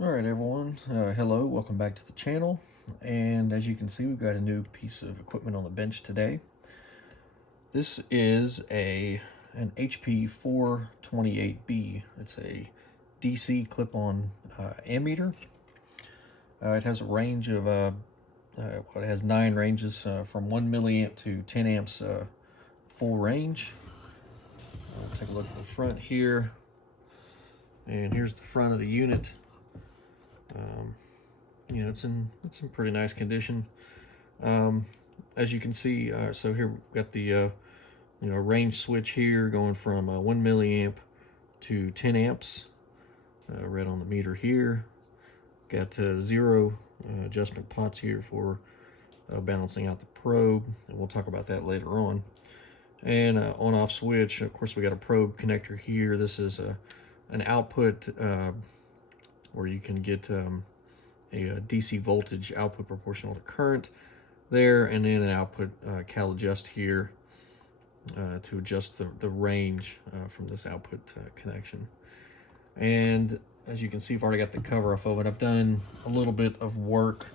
All right, everyone. Hello, welcome back to the channel. And as you can see, we've got a new piece of equipment on the bench today. This is an HP 428B. It's a DC clip-on ammeter. It has a range of it has 9 ranges from 1 milliamp to 10 amps full range. Take a look at the front here, and here's the front of the unit. You know, it's in pretty nice condition. As you can see, so here we've got the range switch here going from 1 milliamp to 10 amps. Right on the meter here. Got 0 adjustment pots here for balancing out the probe, and we'll talk about that later on. And on-off switch, of course, we got a probe connector here. This is an output where you can get a DC voltage output proportional to current there, and then an output cal adjust here to adjust the range from this output connection. And as you can see, I've already got the cover off of it. I've done a little bit of work,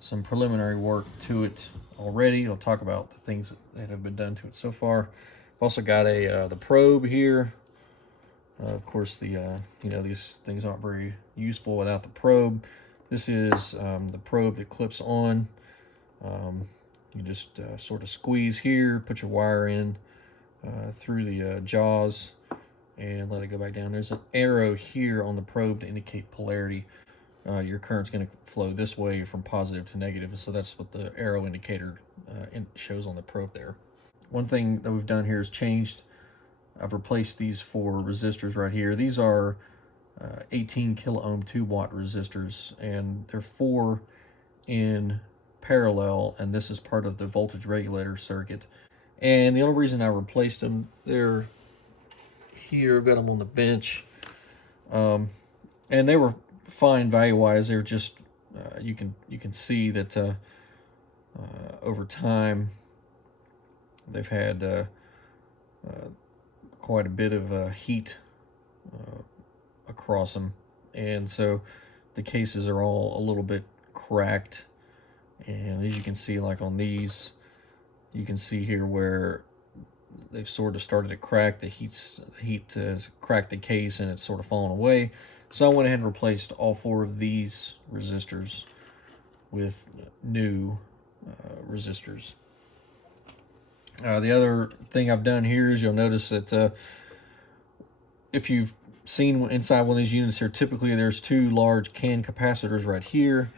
some preliminary work to it already. I'll talk about the things that have been done to it so far. I've also got the probe here. Of course, these things aren't very useful without the probe. This is the probe that clips on. You just sort of squeeze here, put your wire in through the jaws, and let it go back down. There's an arrow here on the probe to indicate polarity. Your current's going to flow this way from positive to negative, so that's what the arrow indicator shows on the probe there. One thing that we've done here is changed. I've replaced these 4 resistors right here. These are 18 kilo ohm 2 watt resistors, and they're 4 in parallel, and this is part of the voltage regulator circuit. And the only reason I replaced them, they're here, I've got them on the bench, and they were fine value-wise. They're just you can see that over time they've had quite a bit of heat across them, and so the cases are all a little bit cracked. And as you can see, like on these, you can see here where they've sort of started to crack. The heat has cracked the case, and it's sort of fallen away. So I went ahead and replaced all 4 of these resistors with new resistors. The other thing I've done here is you'll notice that if you've seen inside one of these units here, typically there's 2 large can capacitors right here.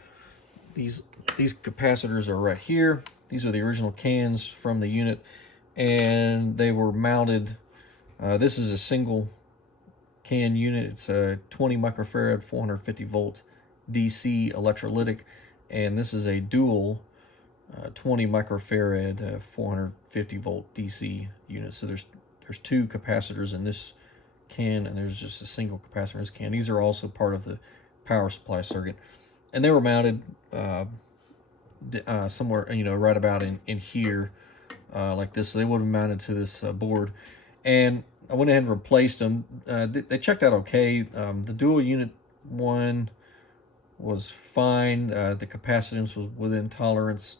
These capacitors are right here. These are the original cans from the unit, and they were mounted. This is a single can unit. It's a 20 microfarad 450 volt DC electrolytic, and this is a dual 20 microfarad 450 volt DC unit. So there's 2 capacitors in this can, and there's just a single capacitor in this can. These are also part of the power supply circuit, and they were mounted somewhere, right about in here, like this. So they would have mounted to this board, and I went ahead and replaced them. They checked out okay. The dual unit one was fine. The capacitance was within tolerance,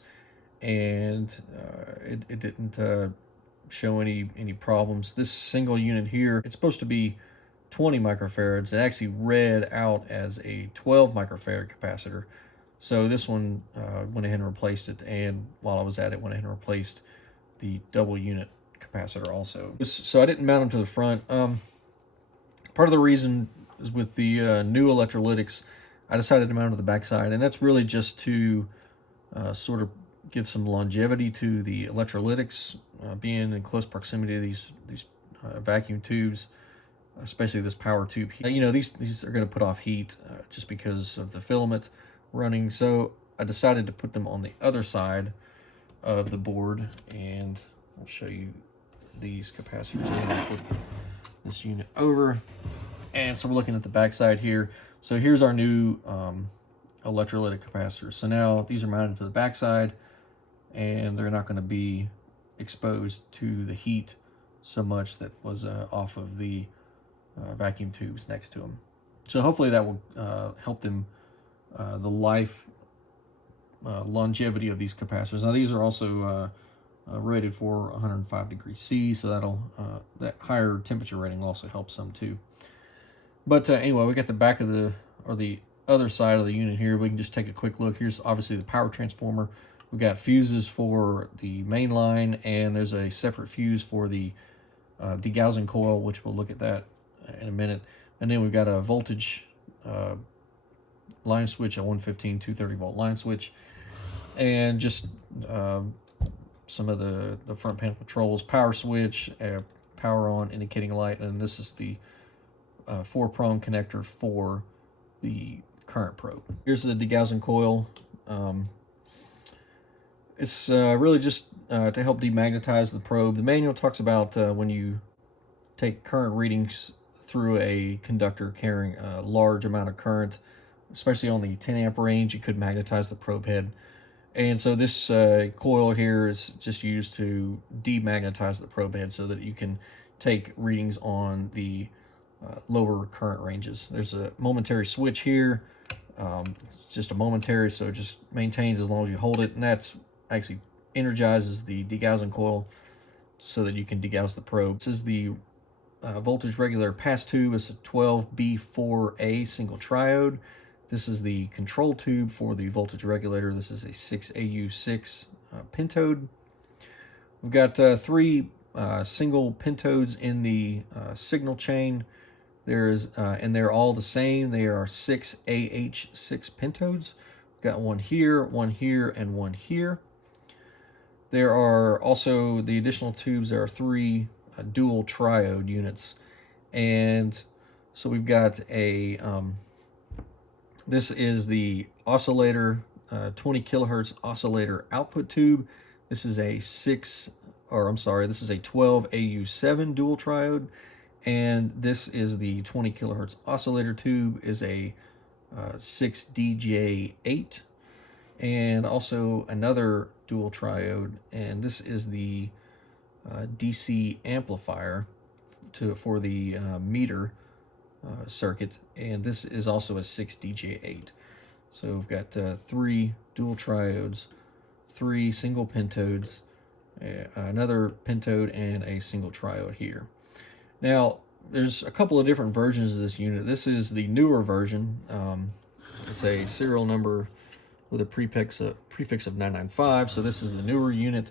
and it didn't show any problems. This single unit here, it's supposed to be 20 microfarads. It actually read out as a 12 microfarad capacitor. So this one went ahead and replaced it, and while I was at it, went ahead and replaced the double unit capacitor also. So I didn't mount them to the front. Part of the reason is with the new electrolytics, I decided to mount them to the backside, and that's really just to sort of give some longevity to the electrolytics, being in close proximity to these vacuum tubes, especially this power tube. These are going to put off heat just because of the filament running. So I decided to put them on the other side of the board, and I'll show you these capacitors. I'll put this unit over, and so we're looking at the back side here. So here's our new electrolytic capacitors. So now these are mounted to the back side, and they're not going to be exposed to the heat so much that was off of the vacuum tubes next to them. So hopefully that will help them the life longevity of these capacitors. Now these are also rated for 105 degrees C, so that'll that higher temperature rating will also help some too. But anyway, we got the back of the other side of the unit here. We can just take a quick look. Here's obviously the power transformer. We've got fuses for the main line, and there's a separate fuse for the degaussing coil, which we'll look at that in a minute. And then we've got a voltage line switch, a 115 230 volt line switch, and just some of the front panel controls, power switch, power on indicating light, and this is the 4-prong connector for the current probe. Here's the degaussing coil. It's really just to help demagnetize the probe. The manual talks about when you take current readings through a conductor carrying a large amount of current, especially on the 10 amp range, it could magnetize the probe head. And so this coil here is just used to demagnetize the probe head so that you can take readings on the lower current ranges. There's a momentary switch here. It's just a momentary, so it just maintains as long as you hold it, and that's actually energizes the degaussing coil so that you can degauss the probe. This is the voltage regulator pass tube. It's a 12B4A single triode. This is the control tube for the voltage regulator. This is a 6AU6 pentode. We've got 3 single pentodes in the signal chain. And they're all the same. They are 6AH6 pentodes. We've got one here, and one here. There are also the additional tubes. There are 3 dual triode units, and so we've got a this is the oscillator 20 kilohertz oscillator output tube. This is a 12AU7 dual triode, and this is the 20 kilohertz oscillator tube is a 6DJ8, and also another dual triode, and this is the DC amplifier for the meter circuit, and this is also a 6DJ8. So we've got 3 dual triodes, 3 single pentodes, another pentode, and a single triode here. Now, there's a couple of different versions of this unit. This is the newer version. It's a serial number with a prefix of 995, so this is the newer unit.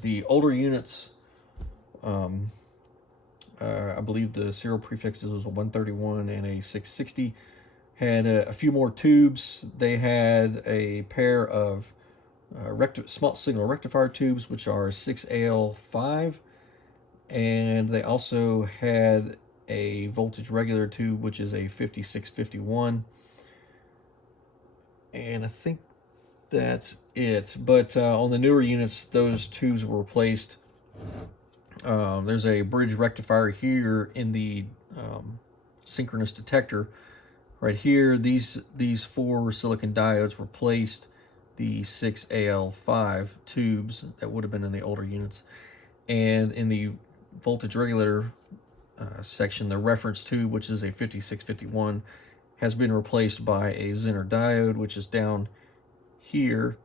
The older units, I believe the serial prefixes was a 131 and a 660, had a few more tubes. They had a pair of small signal rectifier tubes, which are 6AL5, and they also had a voltage regulator tube, which is a 5651, and I think that's it. But on the newer units, those tubes were replaced. There's a bridge rectifier here in the synchronous detector. Right here, these 4 silicon diodes replaced the 6AL5 tubes that would have been in the older units. And in the voltage regulator section, the reference tube, which is a 5651, has been replaced by a Zener diode, which is down here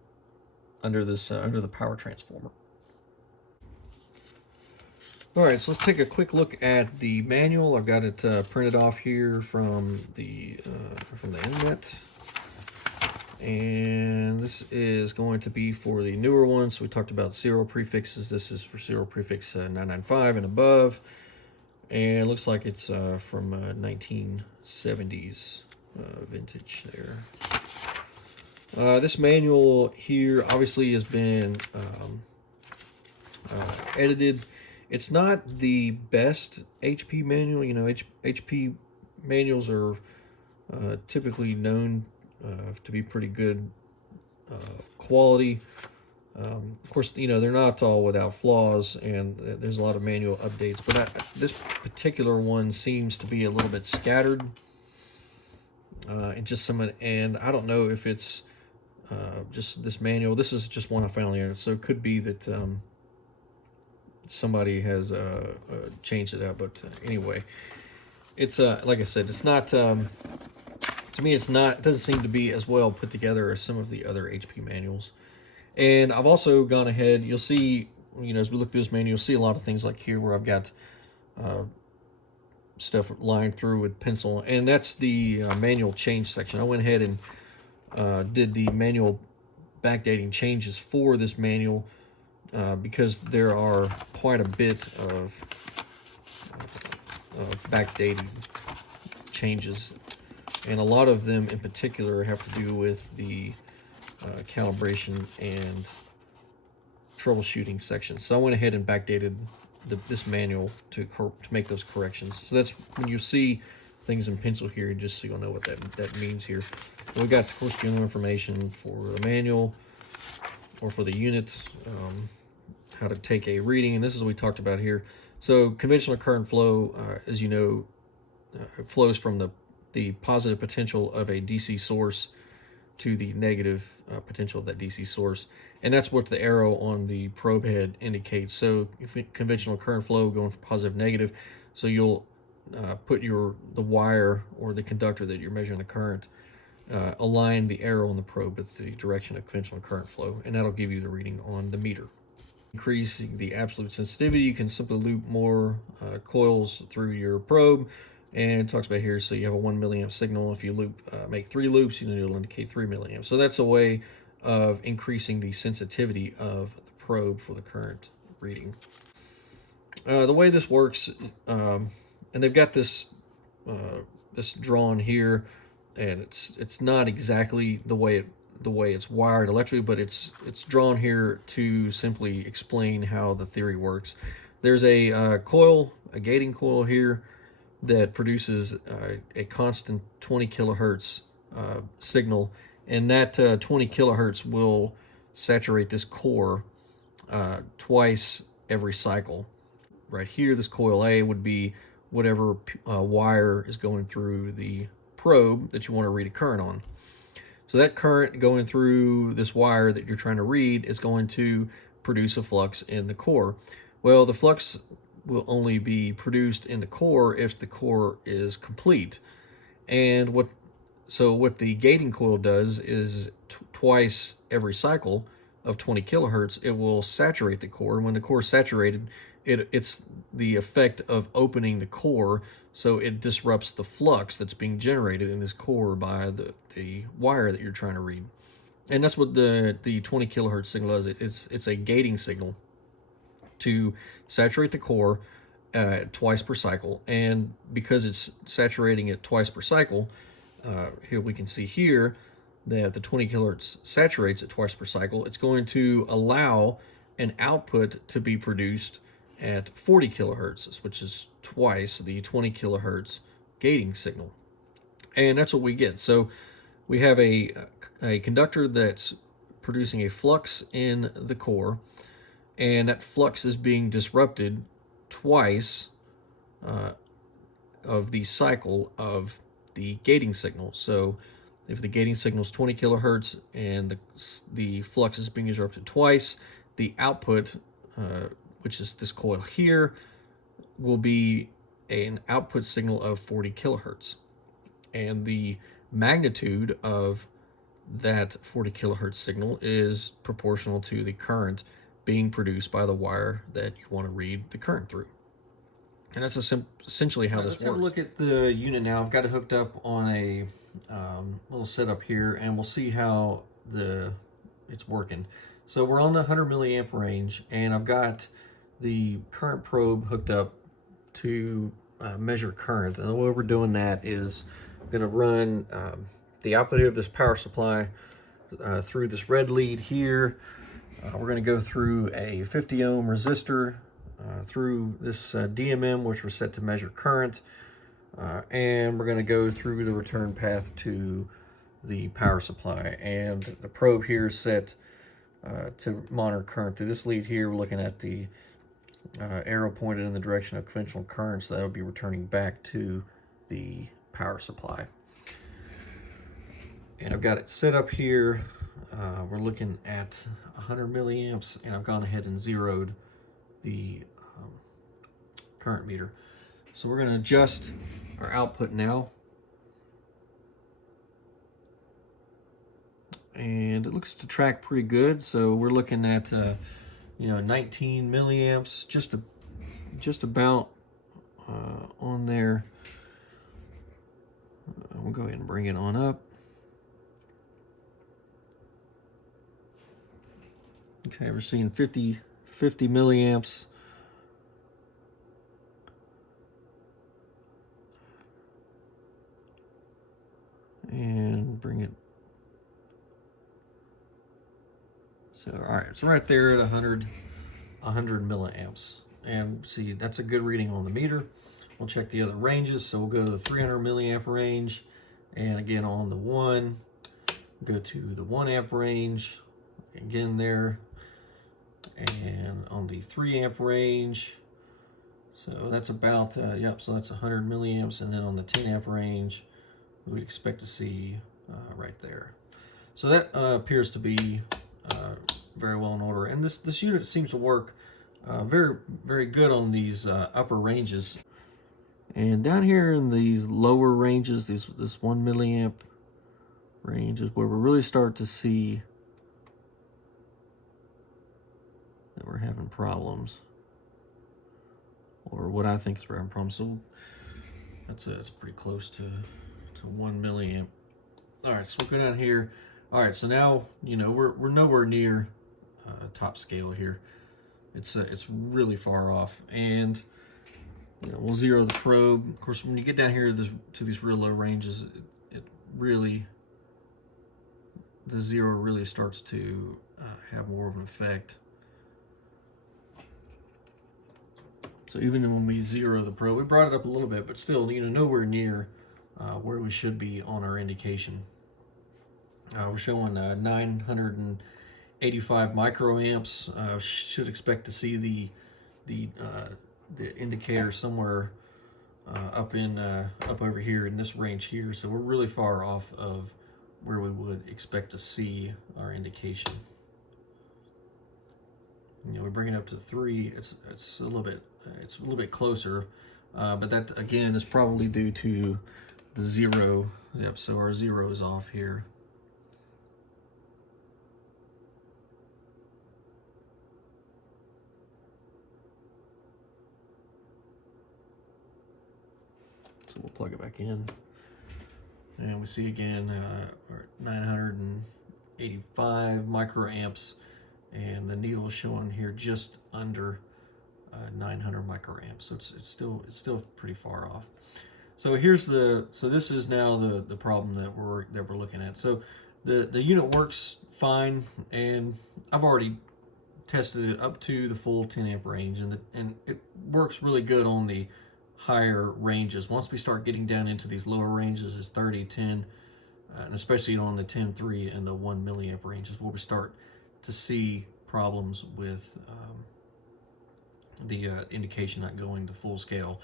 under this under the power transformer. All right, so let's take a quick look at the manual. I've got it printed off here from the internet, and this is going to be for the newer ones. So we talked about serial prefixes. This is for serial prefix 995 and above, and it looks like it's from 1970s vintage there. This manual here obviously has been edited. It's not the best HP manual. You know, HP manuals are typically known to be pretty good quality. Of course, you know, they're not all without flaws, and there's a lot of manual updates, but this particular one seems to be a little bit scattered. And just and I don't know if it's just this manual. This is just one I found on the internet, so it could be that somebody has changed it out. But anyway, it's like I said, it's not to me. It's not. It doesn't seem to be as well put together as some of the other HP manuals. And I've also gone ahead. You'll see, as we look through this manual, you'll see a lot of things like here where I've got uh, stuff lined through with pencil, and that's the manual change section. I went ahead and did the manual backdating changes for this manual because there are quite a bit of backdating changes, and a lot of them in particular have to do with the calibration and troubleshooting sections. So I went ahead and backdated this manual to make those corrections. So that's when you see things in pencil here, just so you'll know what that means here. And we got, of course, general information for the manual or for the unit, how to take a reading, and this is what we talked about here. So conventional current flow, as you know, flows from the positive potential of a DC source to the negative potential of that DC source. And that's what the arrow on the probe head indicates. So if conventional current flow going from positive negative, so you'll put the wire or the conductor that you're measuring the current, align the arrow on the probe with the direction of conventional current flow, and that'll give you the reading on the meter. Increasing the absolute sensitivity, you can simply loop more coils through your probe, and it talks about here, so you have a 1 milliamp signal. If you make 3 loops, it'll indicate 3 milliamps. So that's a way of increasing the sensitivity of the probe for the current reading. The way this works, and they've got this drawn here, and it's not exactly the way it's wired electrically, but it's drawn here to simply explain how the theory works. There's a gating coil here that produces a constant 20 kilohertz signal, and that 20 kilohertz will saturate this core twice every cycle. Right here, this coil A would be whatever wire is going through the probe that you want to read a current on. So that current going through this wire that you're trying to read is going to produce a flux in the core. Well, the flux will only be produced in the core if the core is complete. And what the gating coil does is twice every cycle of 20 kilohertz, it will saturate the core. And when the core is saturated, it's the effect of opening the core, so it disrupts the flux that's being generated in this core by the wire that you're trying to read. And that's what the 20 kilohertz signal is. It's a gating signal to saturate the core twice per cycle. And because it's saturating it twice per cycle, here we can see here that the 20 kilohertz saturates it twice per cycle. It's going to allow an output to be produced at 40 kilohertz, which is twice the 20 kilohertz gating signal. And that's what we get. So we have a conductor that's producing a flux in the core, and that flux is being disrupted twice of the cycle of the gating signal. So if the gating signal is 20 kilohertz and the flux is being disrupted twice, the output, which is this coil here, will be an output signal of 40 kilohertz. And the magnitude of that 40 kilohertz signal is proportional to the current being produced by the wire that you want to read the current through. And that's essentially how this works. Let's have a look at the unit now. I've got it hooked up on a little setup here, and we'll see how it's working. So we're on the 100 milliamp range, and I've got the current probe hooked up to measure current. And the way we're doing that is I'm going to run the output of this power supply through this red lead here. We're going to go through a 50 ohm resistor through this DMM, which was set to measure current, and we're going to go through the return path to the power supply. And the probe here is set to monitor current through this lead here. We're looking at the arrow pointed in the direction of conventional current, so that would be returning back to the power supply. And I've got it set up here. We're looking at 100 milliamps, and I've gone ahead and zeroed the current meter. So we're going to adjust our output now. And it looks to track pretty good. So we're looking at, 19 milliamps, just about on there. We'll go ahead and bring it on up. Okay, we're seeing 50 milliamps. And bring it. So, all right, it's right there at 100 milliamps. And see, that's a good reading on the meter. We'll check the other ranges. So we'll go to the 300 milliamp range. And again, on the 1, go to the 1 amp range. Again there. And on the 3 amp range. So that's about, so that's 100 milliamps. And then on the 10 amp range, we'd expect to see right there. So that appears to be very well in order. And this unit seems to work very, very good on these upper ranges. And down here in these lower ranges, this 1 milliamp range is where we really start to see that we're having problems, or what I think is we're having problems. So that's pretty close to 1 milliamp. All right, so we'll go down here. All right, so now we're nowhere near top scale here. It's really far off, and we'll zero the probe. Of course, when you get down here to these real low ranges, it really, the zero really starts to have more of an effect. So even when we zero the probe, we brought it up a little bit, but still, nowhere near where we should be on our indication. We're showing 985 microamps. Should expect to see the indicator somewhere up over here in this range here. So we're really far off of where we would expect to see our indication. We bring it up to 3. It's a little bit closer, but that again is probably due to the zero. Yep. So our zero is off here. So we'll plug it back in, and we see again 985 microamps, and the needle is showing here just under 900 microamps. So it's still pretty far off. So this is now the problem that we're looking at. So the unit works fine, and I've already tested it up to the full 10 amp range, and it works really good on the higher ranges. Once we start getting down into these lower ranges, is 30, 10, and especially on the 10, 3 and the 1 milliamp ranges, where we start to see problems with the indication not going to full scale.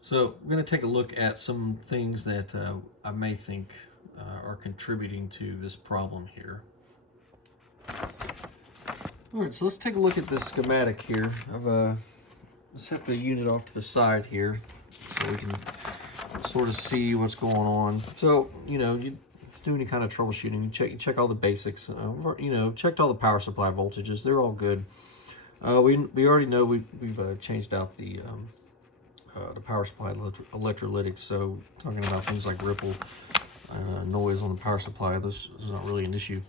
So we're going to take a look at some things that I may think are contributing to this problem here. All right, so let's take a look at this schematic here. I've set the unit off to the side here so we can sort of see what's going on. So, you do any kind of troubleshooting, you check all the basics. Checked all the power supply voltages. They're all good. We already know we've changed out the power supply electrolytics. So talking about things like ripple, noise on the power supply, this is not really an issue.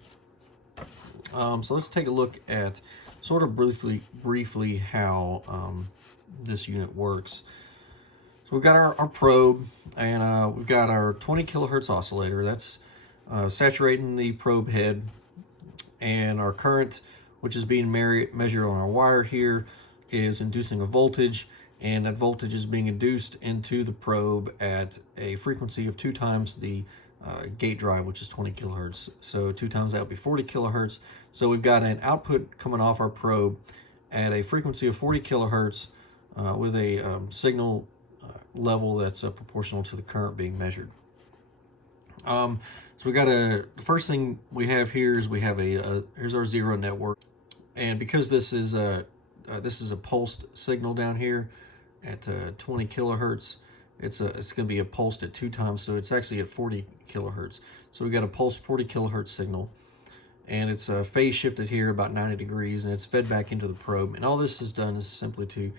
So let's take a look at sort of briefly how this unit works. So we've got our probe, and we've got our 20 kilohertz oscillator. That's saturating the probe head, and our current, which is being measured on our wire here, is inducing a voltage, and that voltage is being induced into the probe at a frequency of 2 times the gate drive, which is 20 kilohertz. So 2 times that would be 40 kilohertz. So we've got an output coming off our probe at a frequency of 40 kilohertz with a signal level that's proportional to the current being measured. So we got the first thing we have here is we have here's our zero network, and because this is a pulsed signal down here, at 20 kilohertz. It's going to be pulsed at 2 times, so it's actually at 40 kilohertz. So we got a pulsed 40 kilohertz signal, and it's phase shifted here about 90 degrees, and it's fed back into the probe. And all this is done is simply to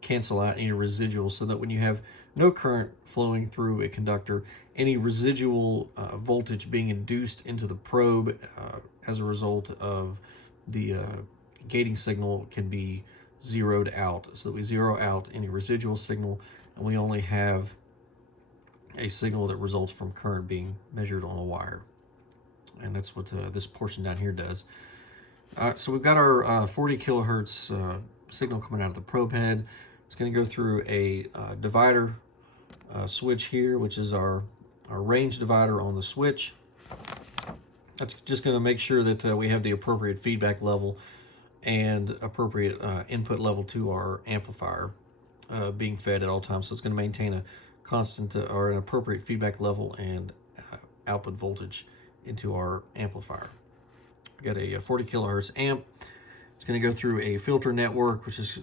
cancel out any residual, so that when you have no current flowing through a conductor, any residual voltage being induced into the probe as a result of the gating signal can be zeroed out. So that we zero out any residual signal, and we only have a signal that results from current being measured on a wire. And that's what this portion down here does. So we've got our 40 kilohertz signal coming out of the probe head. It's going to go through a divider switch here, which is our range divider on the switch. That's just going to make sure that we have the appropriate feedback level and appropriate input level to our amplifier being fed at all times. So it's going to maintain a constant or an appropriate feedback level and output voltage into our amplifier. We got a 40 kilohertz amp. It's going to go through a filter network, which is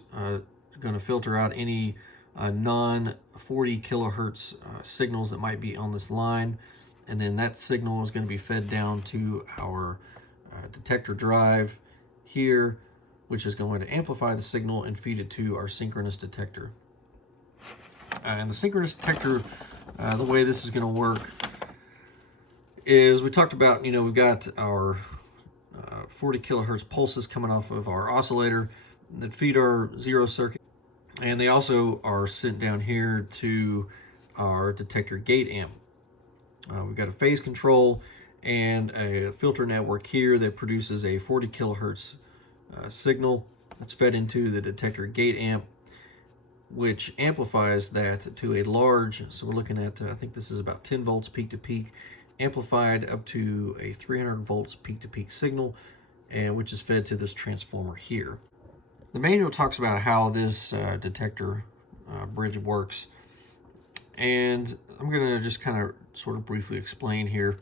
going to filter out any non-40 kilohertz signals that might be on this line. And then that signal is going to be fed down to our detector drive here, which is going to amplify the signal and feed it to our synchronous detector. And the synchronous detector, the way this is going to work is, we talked about, we've got our 40 kilohertz pulses coming off of our oscillator that feed our zero circuit, and they also are sent down here to our detector gate amp. We've got a phase control and a filter network here that produces a 40 kilohertz signal that's fed into the detector gate amp, which amplifies that to a large, so we're looking at, I think this is about 10 volts peak to peak, amplified up to a 300 volts peak to peak signal, and which is fed to this transformer here. The manual talks about how this detector bridge works, and I'm going to just kind of sort of briefly explain here.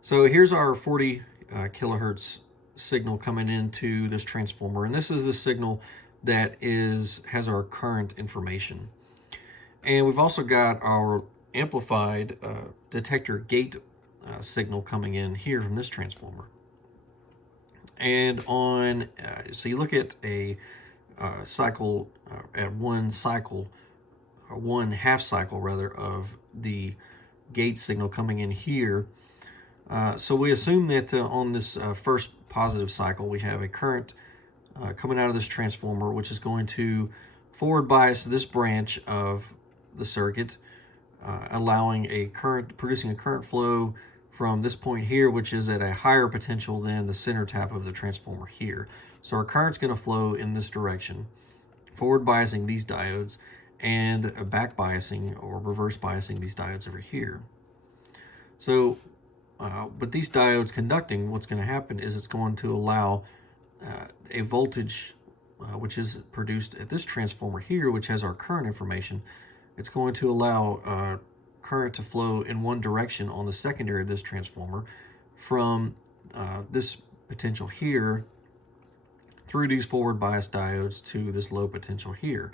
So here's our 40 kilohertz signal coming into this transformer, and this is the signal that has our current information. And we've also got our amplified detector gate signal coming in here from this transformer. And on, so you look at a cycle, at one cycle, or one half cycle rather, of the gate signal coming in here. So we assume that on this first positive cycle, we have a current coming out of this transformer, which is going to forward bias this branch of the circuit, allowing a current, producing a current flow from this point here, which is at a higher potential than the center tap of the transformer here. So our current's going to flow in this direction, forward biasing these diodes and back biasing or reverse biasing these diodes over here. So, but these diodes conducting, what's going to happen is it's going to allow a voltage which is produced at this transformer here, which has our current information. It's going to allow current to flow in one direction on the secondary of this transformer from this potential here through these forward bias diodes to this low potential here.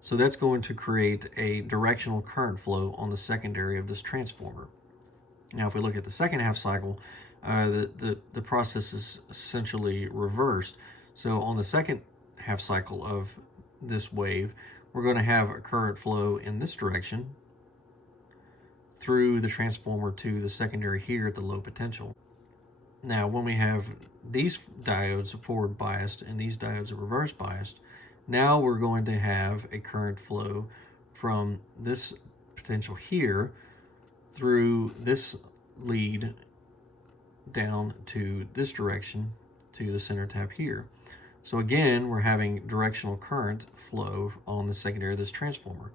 So that's going to create a directional current flow on the secondary of this transformer. Now, if we look at the second half cycle, the process is essentially reversed. So on the second half cycle of this wave, we're going to have a current flow in this direction through the transformer to the secondary here at the low potential. Now, when we have these diodes forward biased and these diodes are reverse biased, now we're going to have a current flow from this potential here through this lead down to this direction to the center tap here. So again, we're having directional current flow on the secondary of this transformer.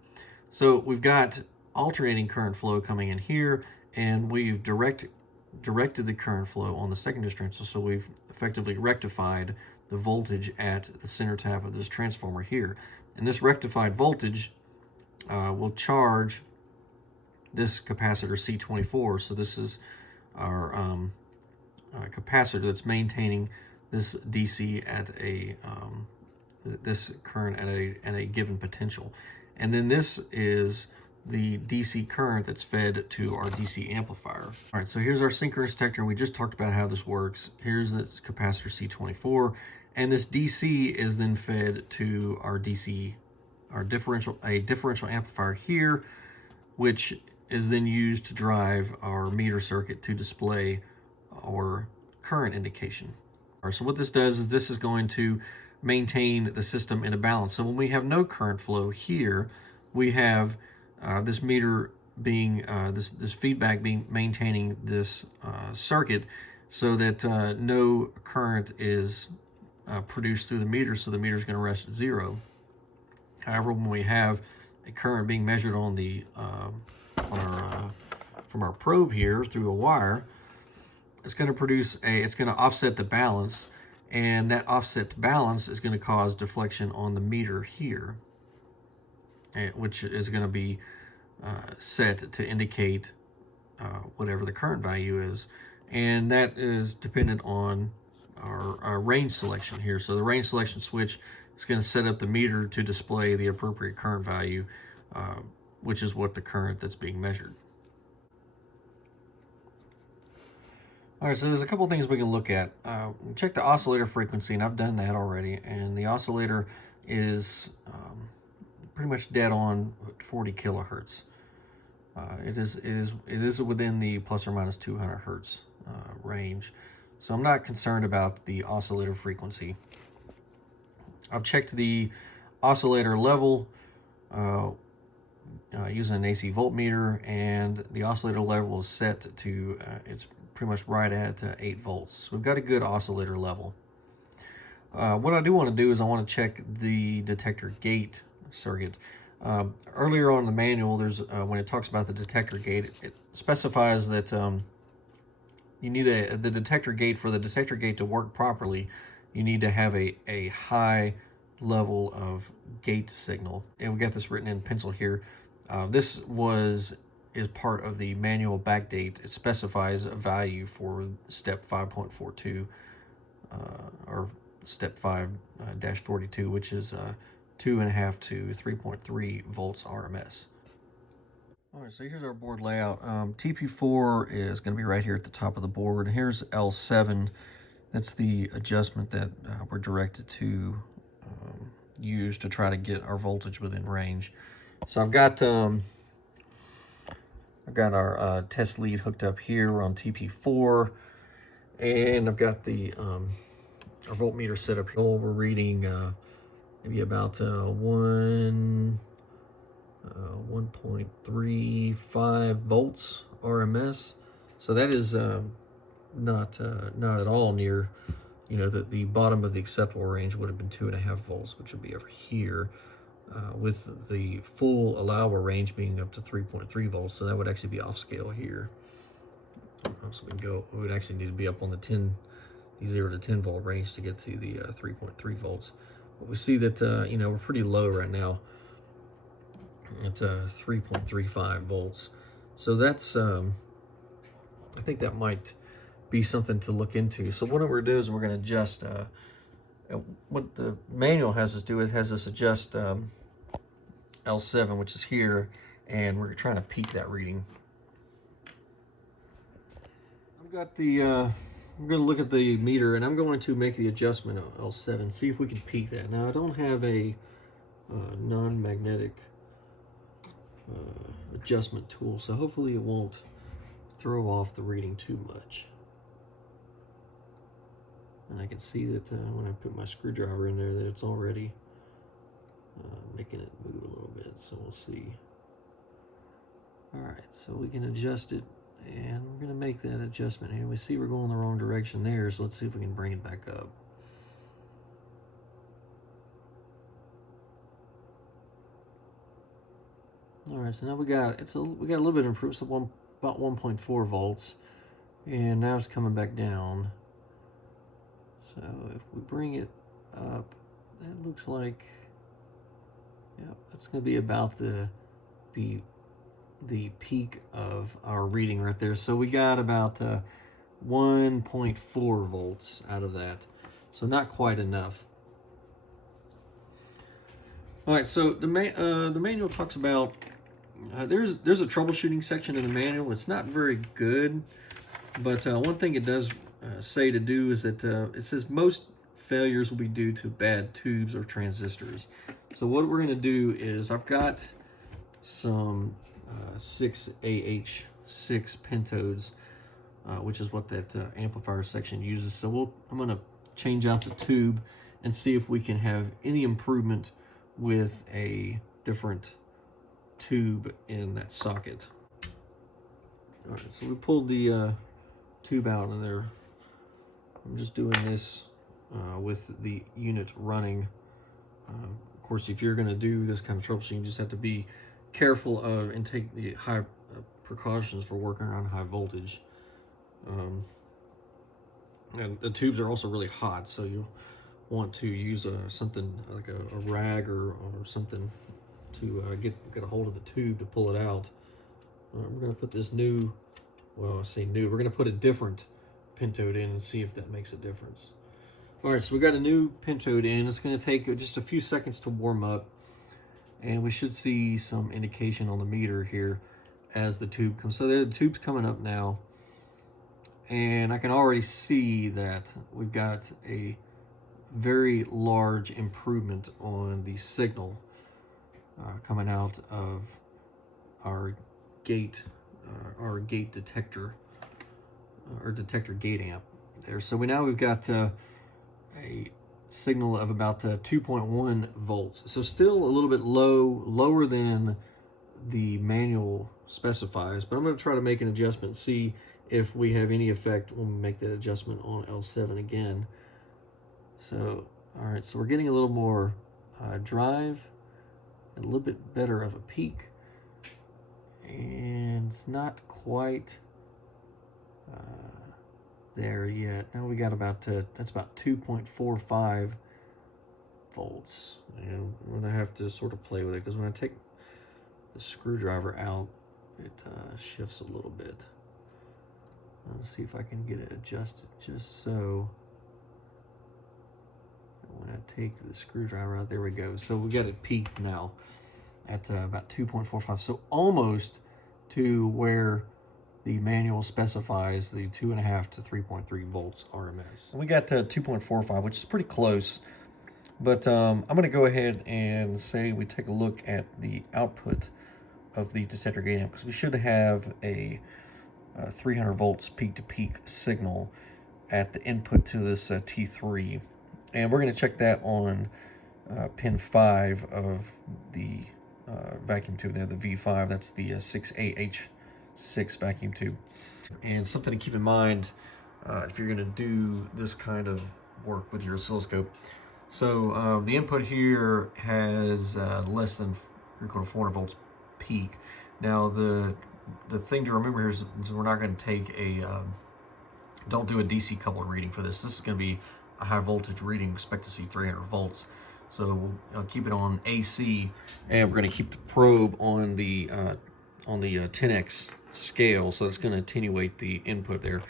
So we've got alternating current flow coming in here, and we've directed the current flow on the secondary transformer. So we've effectively rectified the voltage at the center tap of this transformer here. And this rectified voltage will charge this capacitor C24. So this is our capacitor that's maintaining this DC at a this current at a given potential. And then this is the DC current that's fed to our DC amplifier. All right, so here's our synchronous detector. We just talked about how this works. Here's this capacitor C24, and this DC is then fed to our differential amplifier here, which is then used to drive our meter circuit to display our current indication. All right, so what this does is this is going to maintain the system in a balance. So when we have no current flow here, we have this meter being, this feedback being maintaining this circuit so that no current is produced through the meter, so the meter is going to rest at 0. However, when we have a current being measured on the from our probe here through a wire, it's going to produce it's going to offset the balance, and that offset balance is going to cause deflection on the meter here, which is going to be set to indicate whatever the current value is, and that is dependent on our range selection here. So the range selection switch is going to set up the meter to display the appropriate current value, which is what the current that's being measured. All right, so there's a couple things we can look at. Check the oscillator frequency, and I've done that already. And the oscillator is pretty much dead on 40 kilohertz. It is within the plus or minus 200 hertz range, so I'm not concerned about the oscillator frequency. I've checked the oscillator level using an AC voltmeter, and the oscillator level is set to it's pretty much right at 8 volts. So we've got a good oscillator level. What I do want to do is I want to check the detector gate circuit. Earlier on in the manual, there's when it talks about the detector gate, it specifies that you need the detector gate, for the detector gate to work properly, you need to have a high level of gate signal. And we got this written in pencil here. This is part of the manual backdate. It specifies a value for step 5.42 or step 5-42, which is 2.5 to 3.3 volts RMS. All right, so here's our board layout. TP4 is going to be right here at the top of the board. Here's L7. That's the adjustment that we're directed to use to try to get our voltage within range. So I've got our test lead hooked up here. We're on TP4, and I've got the our voltmeter set up here. We're reading maybe about 1.35 volts RMS. So that is not at all near, the bottom of the acceptable range would have been 2.5 volts, which would be over here, with the full allowable range being up to 3.3 volts. So that would actually be off scale here. So we would actually need to be up on the 0 to 10 volt range to get to the 3.3 volts. But we see that we're pretty low right now at 3.35 volts. So that's I think that might be something to look into. So what we're going to do is we're going to adjust what the manual has us do. It has us adjust L7, which is here, and we're trying to peak that reading. I've got the I'm going to look at the meter, and I'm going to make the adjustment of L7, see if we can peak that. Now, I don't have a non-magnetic adjustment tool, so hopefully it won't throw off the reading too much. And I can see that when I put my screwdriver in there that it's already making it move a little bit, so we'll see. Alright, so we can adjust it, and we're going to make that adjustment here. We see we're going the wrong direction there, so let's see if we can bring it back up. All right, so now we got a little bit improved, so about 1.4 volts, and now it's coming back down. So if we bring it up, that looks like, yeah, that's going to be about the peak of our reading right there. So we got about 1.4 volts out of that, so not quite enough. All right, so the manual talks about there's a troubleshooting section in the manual. It's not very good, but one thing it does say to do is that it says most failures will be due to bad tubes or transistors. So what we're going to do is I've got some 6AH6 pentodes, which is what that amplifier section uses. So I'm going to change out the tube and see if we can have any improvement with a different tube in that socket. All right, so we pulled the tube out and there. I'm just doing this with the unit running. Of course, if you're going to do this kind of troubleshooting, you just have to be careful of and take the high precautions for working around high voltage. And the tubes are also really hot, so you want to use something like a rag or something to get a hold of the tube to pull it out. We're going to put this new, well, I say new, we're going to put a different pentode in and see if that makes a difference. All right, so we got a new pentode in. It's going to take just a few seconds to warm up, and we should see some indication on the meter here as the tube comes. So the tube's coming up now, and I can already see that we've got a very large improvement on the signal coming out of our gate detector or detector gate amp there. So we've got a signal of about 2.1 volts. So still a little bit lower than the manual specifies, but I'm going to try to make an adjustment and see if we have any effect when we make that adjustment on L7 again. So, all right, so we're getting a little more drive, and a little bit better of a peak, and it's not quite there yet. Now we got about that's about 2.45 volts, and I'm gonna have to sort of play with it because when I take the screwdriver out, it shifts a little bit. Let's see if I can get it adjusted just so. When I take the screwdriver out, there we go. So we got it peaked now at about 2.45, so almost to where the manual specifies the 2.5 to 3.3 volts RMS. We got 2.45, which is pretty close, but I'm going to go ahead and say we take a look at the output of the detector gate amp, because we should have a 300 volts peak-to-peak signal at the input to this T3. And we're going to check that on pin 5 of the vacuum tube there, the V5. That's the 6AH6 vacuum tube. And something to keep in mind if you're going to do this kind of work with your oscilloscope. So the input here has less than 400 volts peak. Now the thing to remember here is we're not going to take a don't do a DC coupler reading for this. This is going to be a high voltage reading. Expect to see 300 volts. So we'll keep it on AC, and we're going to keep the probe on the 10x scale. So that's going to attenuate the input there,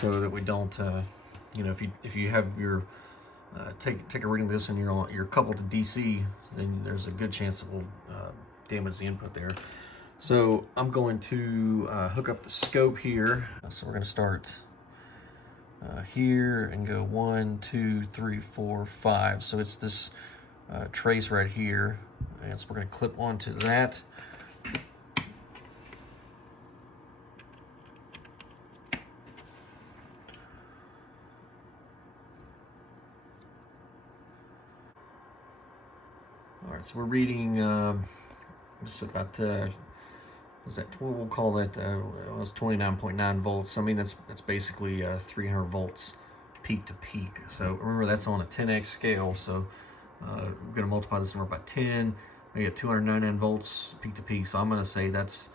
so that we don't, you know, if you have your take a reading of this and you're coupled to DC, then there's a good chance it will damage the input there. So I'm going to hook up the scope here. So we're going to start here and go 1, 2, 3, 4, 5. So it's this trace right here, and so we're going to clip onto that. All right, so we're reading just about is that we'll call that it's 29.9 volts. I mean that's basically 300 volts peak to peak. So remember that's on a 10x scale. So we're going to multiply this number by 10. We get 299 volts peak to peak. So I'm going to say that's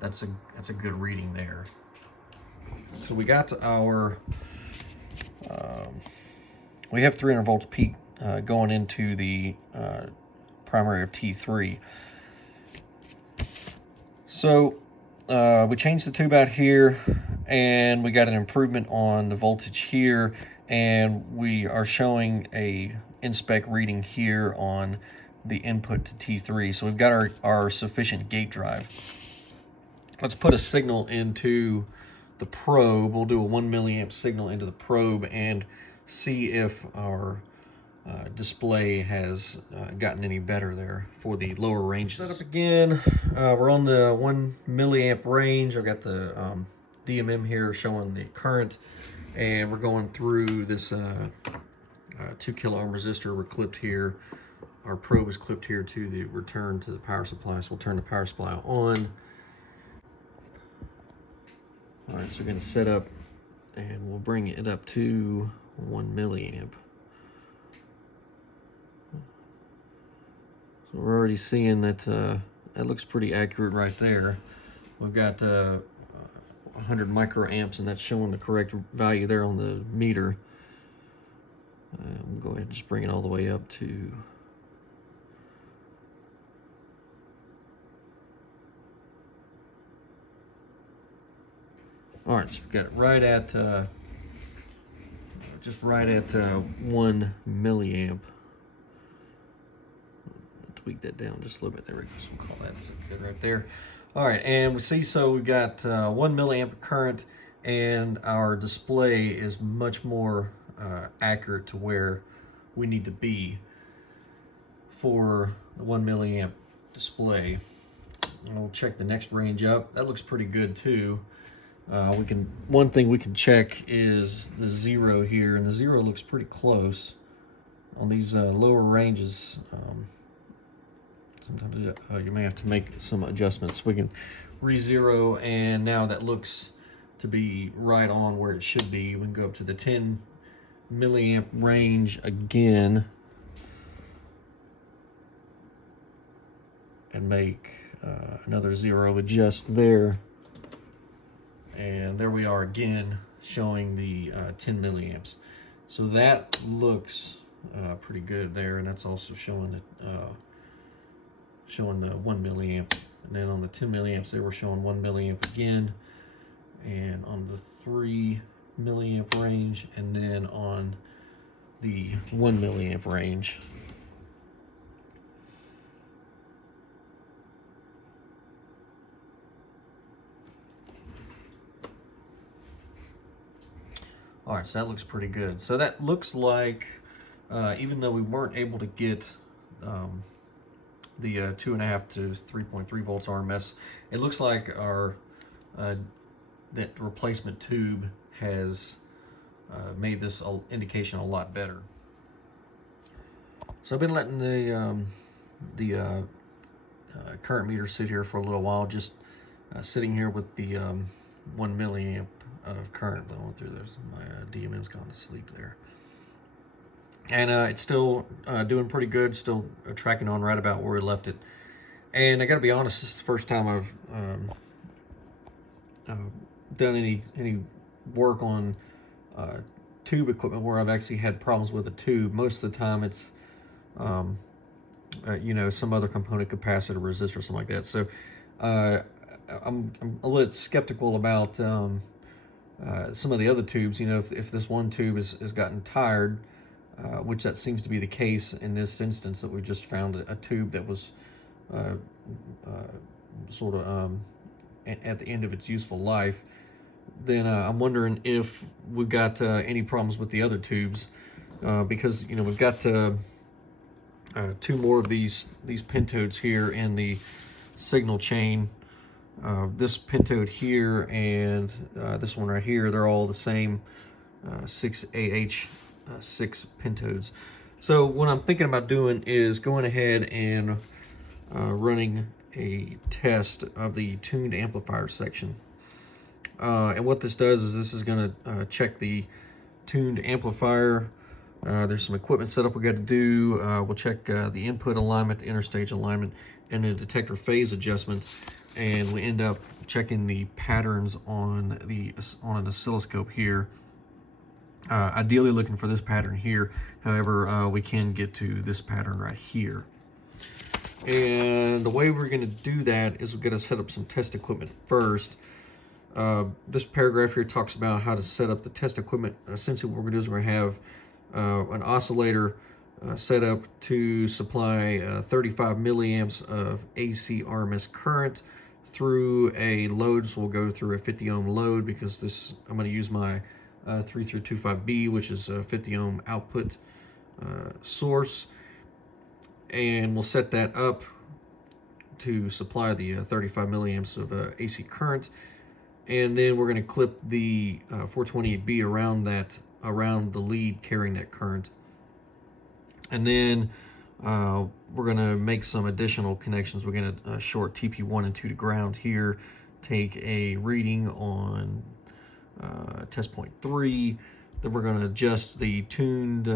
a good reading there. So we got our we have 300 volts peak going into the primary of T3. So we changed the tube out here, and we got an improvement on the voltage here, and we are showing a in-spec reading here on the input to T3. So we've got our sufficient gate drive. Let's put a signal into the probe. We'll do a 1 milliamp signal into the probe and see if our display has gotten any better there for the lower ranges. Set up again. We're on the 1 milliamp range. I've got the DMM here showing the current, and we're going through this 2 kilo ohm resistor. We're clipped here. Our probe is clipped here to the return to the power supply, so we'll turn the power supply on. All right, so we're going to set up, and we'll bring it up to 1 milliamp. So we're already seeing that that looks pretty accurate right there. We've got 100 microamps, and that's showing the correct value there on the meter. We'll go ahead and just bring it all the way up to all right, so we've got it right at just right at 1 milliamp. Tweak that down just a little bit. There we go. So we'll call that good right there. All right, and we see, so we've got 1 milliamp current, and our display is much more accurate to where we need to be for the 1 milliamp display. And we'll check the next range up. That looks pretty good too. One thing we can check is the 0 here, and the 0 looks pretty close on these lower ranges. Sometimes you may have to make some adjustments. We can re-zero, and now that looks to be right on where it should be. We can go up to the 10 milliamp range again and make another 0 adjust there. And there we are again, showing the 10 milliamps. So that looks pretty good there, and that's also showing the 1 milliamp. And then on the 10 milliamps there, we're showing 1 milliamp again, and on the 3 milliamp range, and then on the 1 milliamp range. All right, so that looks pretty good. So that looks like, even though we weren't able to get the 2.5 to 3.3 volts RMS, it looks like our that replacement tube has made this indication a lot better. So I've been letting the current meter sit here for a little while, just sitting here with the 1 milliamp of current going through this. My DMM's gone to sleep there. And it's still doing pretty good, still tracking on right about where we left it. And I gotta be honest, this is the first time I've done any work on tube equipment where I've actually had problems with a tube. Most of the time it's you know, some other component, capacitor, resistor, or something like that. So I'm a little skeptical about some of the other tubes. You know, if this one tube has gotten tired, which that seems to be the case in this instance, that we just found a tube that was sort of at the end of its useful life, then I'm wondering if we've got any problems with the other tubes, because, you know, we've got 2 more of these pentodes here in the signal chain. This pentode here and this one right here, they're all the same 6AH6 pentodes. So what I'm thinking about doing is going ahead and running a test of the tuned amplifier section. And what this does is this is going to check the tuned amplifier. There's some equipment setup we got to do. We'll check the input alignment, the interstage alignment, and the detector phase adjustment. And we end up checking the patterns on an oscilloscope here. Ideally looking for this pattern here. However, we can get to this pattern right here. And the way we're going to do that is we're going to set up some test equipment first. This paragraph here talks about how to set up the test equipment. Essentially what we're going to do is we're going to have an oscillator set up to supply 35 milliamps of AC RMS current through a load. So we'll go through a 50 ohm load because this, I'm going to use my 3325B, which is a 50 ohm output source, and we'll set that up to supply the 35 milliamps of AC current. And then we're going to clip the 428B around the lead carrying that current. And then we're going to make some additional connections. We're going to short TP1 and 2 to ground here, take a reading on test point 3. Then we're going to adjust the tuned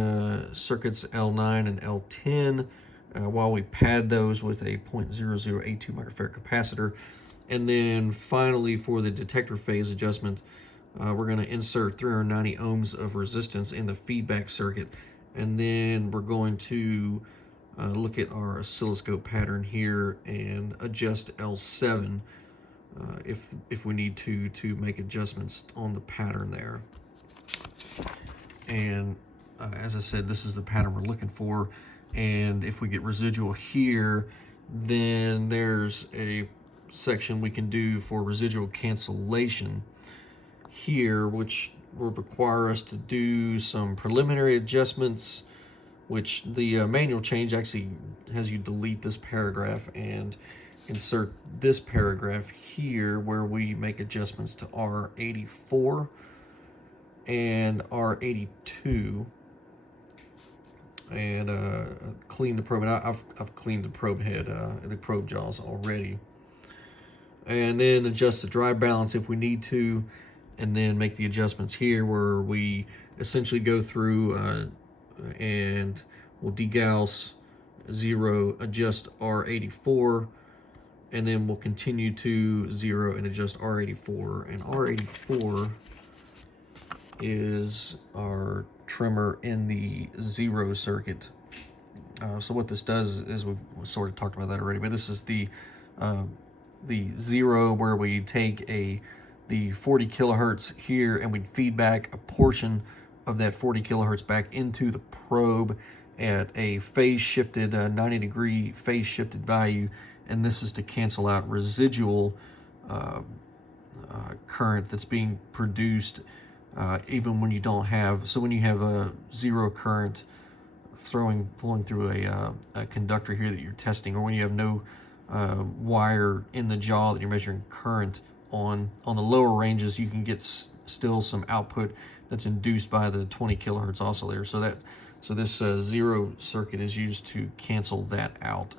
circuits L9 and L10 while we pad those with a 0.0082 microfarad capacitor. And then finally, for the detector phase adjustment, we're going to insert 390 ohms of resistance in the feedback circuit. And then we're going to look at our oscilloscope pattern here and adjust L7 if we need to make adjustments on the pattern there. And as I said, this is the pattern we're looking for. And if we get residual here, then there's a section we can do for residual cancellation here, which will require us to do some preliminary adjustments, which the manual change actually has you delete this paragraph and insert this paragraph here where we make adjustments to R84 and R82 and clean the probe. And I've cleaned the probe head, the probe jaws already. And then adjust the drive balance if we need to, and then make the adjustments here where we essentially go through and we'll degauss 0, adjust R84, and then we'll continue to 0 and adjust R84. And R84 is our trimmer in the 0 circuit. So what this does is, we've sort of talked about that already, but this is the 0 where we take the 40 kilohertz here and we'd feed back a portion of that 40 kilohertz back into the probe at a phase shifted 90-degree phase shifted value, and this is to cancel out residual current that's being produced even when you don't have, so when you have a 0 current flowing through a conductor here that you're testing, or when you have no wire in the jaw that you're measuring current on the lower ranges, you can get still some output that's induced by the 20 kilohertz oscillator. So this 0 circuit is used to cancel that out.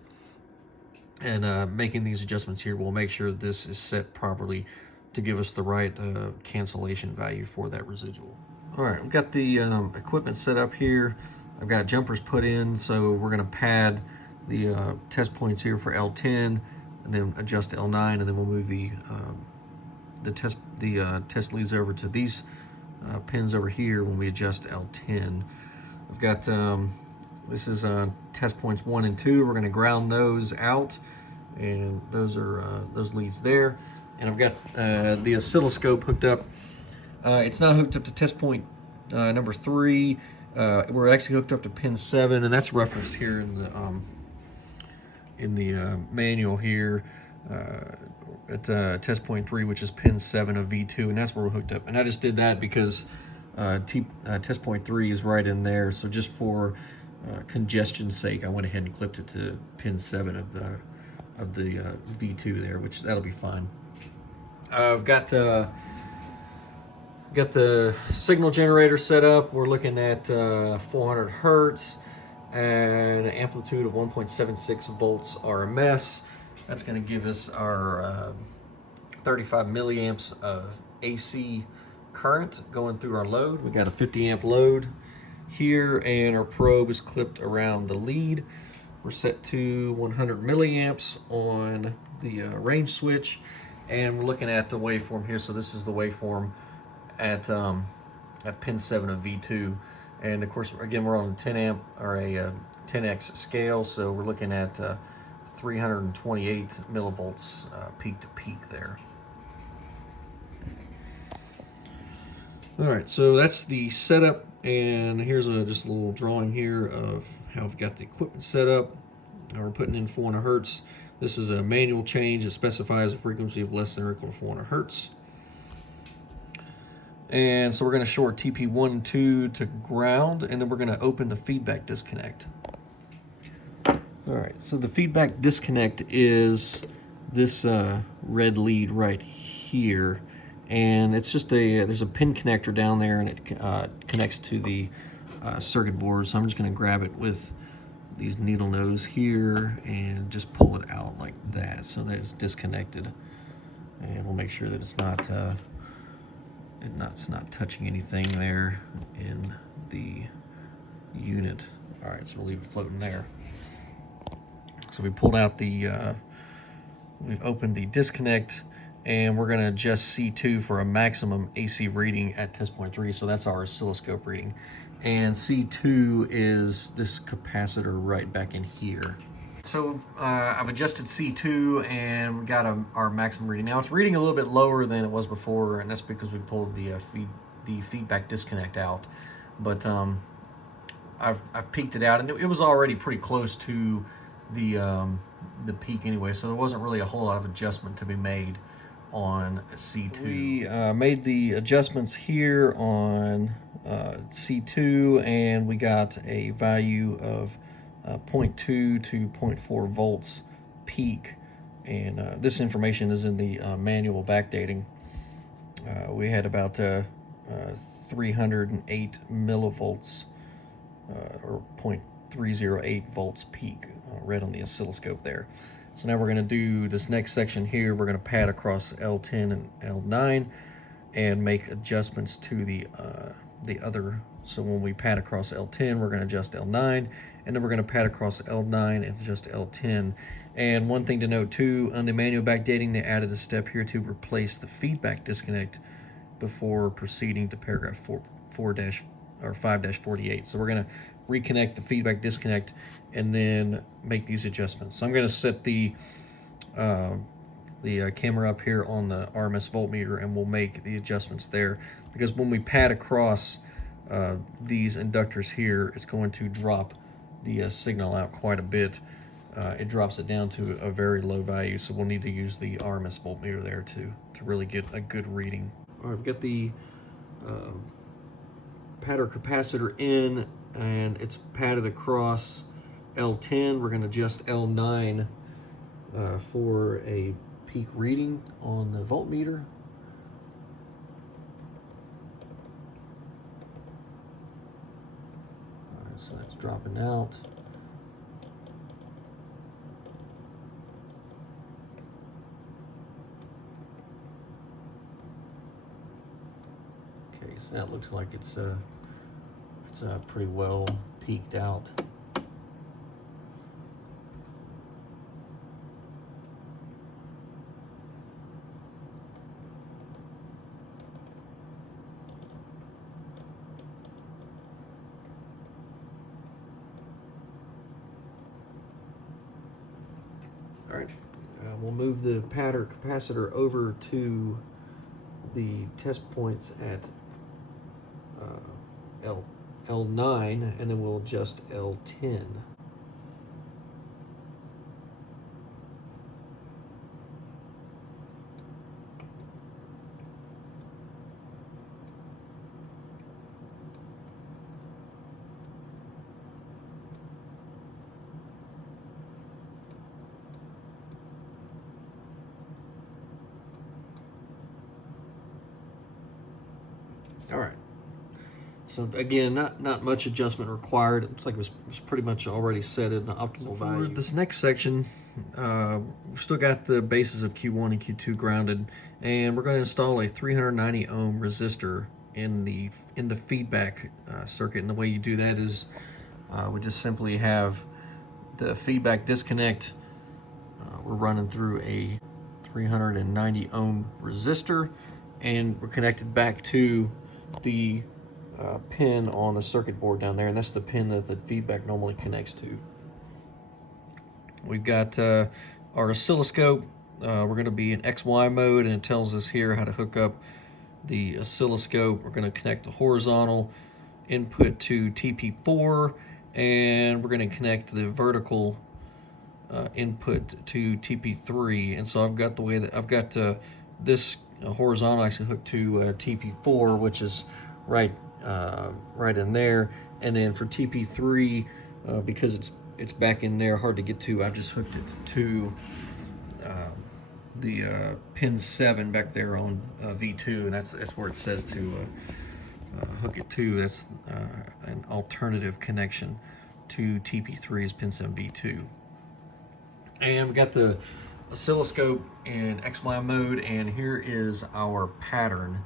And making these adjustments here will make sure this is set properly to give us the right cancellation value for that residual. All right, we've got the equipment set up here. I've got jumpers put in, so we're going to pad the test points here for L10, and then adjust L9, and then we'll move the test leads over to these pins over here when we adjust L10. I've got this is test points 1 and 2. We're going to ground those out, and those are those leads there. And I've got the oscilloscope hooked up. It's not hooked up to test point number 3. We're actually hooked up to pin 7, and that's referenced here in the manual here at test point 3, which is pin 7 of V2, and that's where we're hooked up. And I just did that because test point 3 is right in there, so just for congestion's sake, I went ahead and clipped it to pin 7 of the V2 there, which that'll be fine. I've got the signal generator set up. We're looking at 400 hertz and an amplitude of 1.76 volts RMS. That's going to give us our 35 milliamps of AC current going through our load. We got a 50 amp load here, and our probe is clipped around the lead. We're set to 100 milliamps on the range switch, and we're looking at the waveform here. So this is the waveform at pin 7 of V2, and of course again we're on a 10 amp or a 10x scale, so we're looking at 328 millivolts peak to peak there. All right, so that's the setup And here's just a little drawing here of how I've got the equipment set up. We're putting in 400 hertz. This is a manual change. It specifies a frequency of less than or equal to 400 hertz. And so we're going to short TP1 and 2 to ground, and then we're going to open the feedback disconnect. All right, so the feedback disconnect is this red lead right here, and it's just there's a pin connector down there, and it connects to the circuit board. So I'm just going to grab it with these needle nose here and just pull it out like that, so that it's disconnected, and we'll make sure that it's not touching anything there in the unit. All right, so we'll leave it floating there. So we pulled out we've opened the disconnect, and we're going to adjust C2 for a maximum AC reading at 10.3. So that's our oscilloscope reading. And C2 is this capacitor right back in here. So I've adjusted C2, and we got our maximum reading. Now it's reading a little bit lower than it was before, and that's because we pulled the feedback disconnect out. But I've peaked it out, and it was already pretty close to the peak anyway, so there wasn't really a whole lot of adjustment to be made on C2. We made the adjustments here on C2, and we got a value of 0.2 to 0.4 volts peak, and this information is in the manual backdating. We had about 308 millivolts or 0.308 volts peak read on the oscilloscope there. So now we're going to do this next section here. We're going to pad across L10 and L9 and make adjustments to the other. So when we pad across L10, we're going to adjust L9, and then we're going to pad across L9 and adjust L10. And one thing to note too, on the manual backdating, they added a step here to replace the feedback disconnect before proceeding to paragraph 5-48. So we're going to reconnect the feedback disconnect and then make these adjustments. So I'm going to set the camera up here on the RMS voltmeter, and we'll make the adjustments there, because when we pad across these inductors here, it's going to drop the signal out quite a bit. It drops it down to a very low value, so we'll need to use the RMS voltmeter there to really get a good reading. All right, I've got the padder capacitor in, and it's padded across L10. We're going to adjust L9 for a peak reading on the voltmeter. All right, so that's dropping out. Okay, so that looks like it's pretty well peaked out. All right, we'll move the padder capacitor over to the test points at L9, and then we'll adjust L10. All right. So again, not much adjustment required. It looks like it was pretty much already set at an optimal value. For this next section, we've still got the bases of Q1 and Q2 grounded, and we're going to install a 390 ohm resistor in the feedback circuit. And the way you do that is we just simply have the feedback disconnect. We're running through a 390 ohm resistor, and we're connected back to the pin on the circuit board down there, and that's the pin that the feedback normally connects to. We've got our oscilloscope. We're going to be in XY mode, and it tells us here how to hook up the oscilloscope. We're going to connect the horizontal input to TP4, and we're going to connect the vertical input to TP3. And so I've got the way that I've got this horizontal actually hooked to TP4, which is right in there. And then for TP3, because it's back in there, hard to get to, I've just hooked it to the pin 7 back there on V2, and that's where it says to hook it to. That's an alternative connection to TP3's pin 7 V2. And we got the oscilloscope in XY mode, and here is our pattern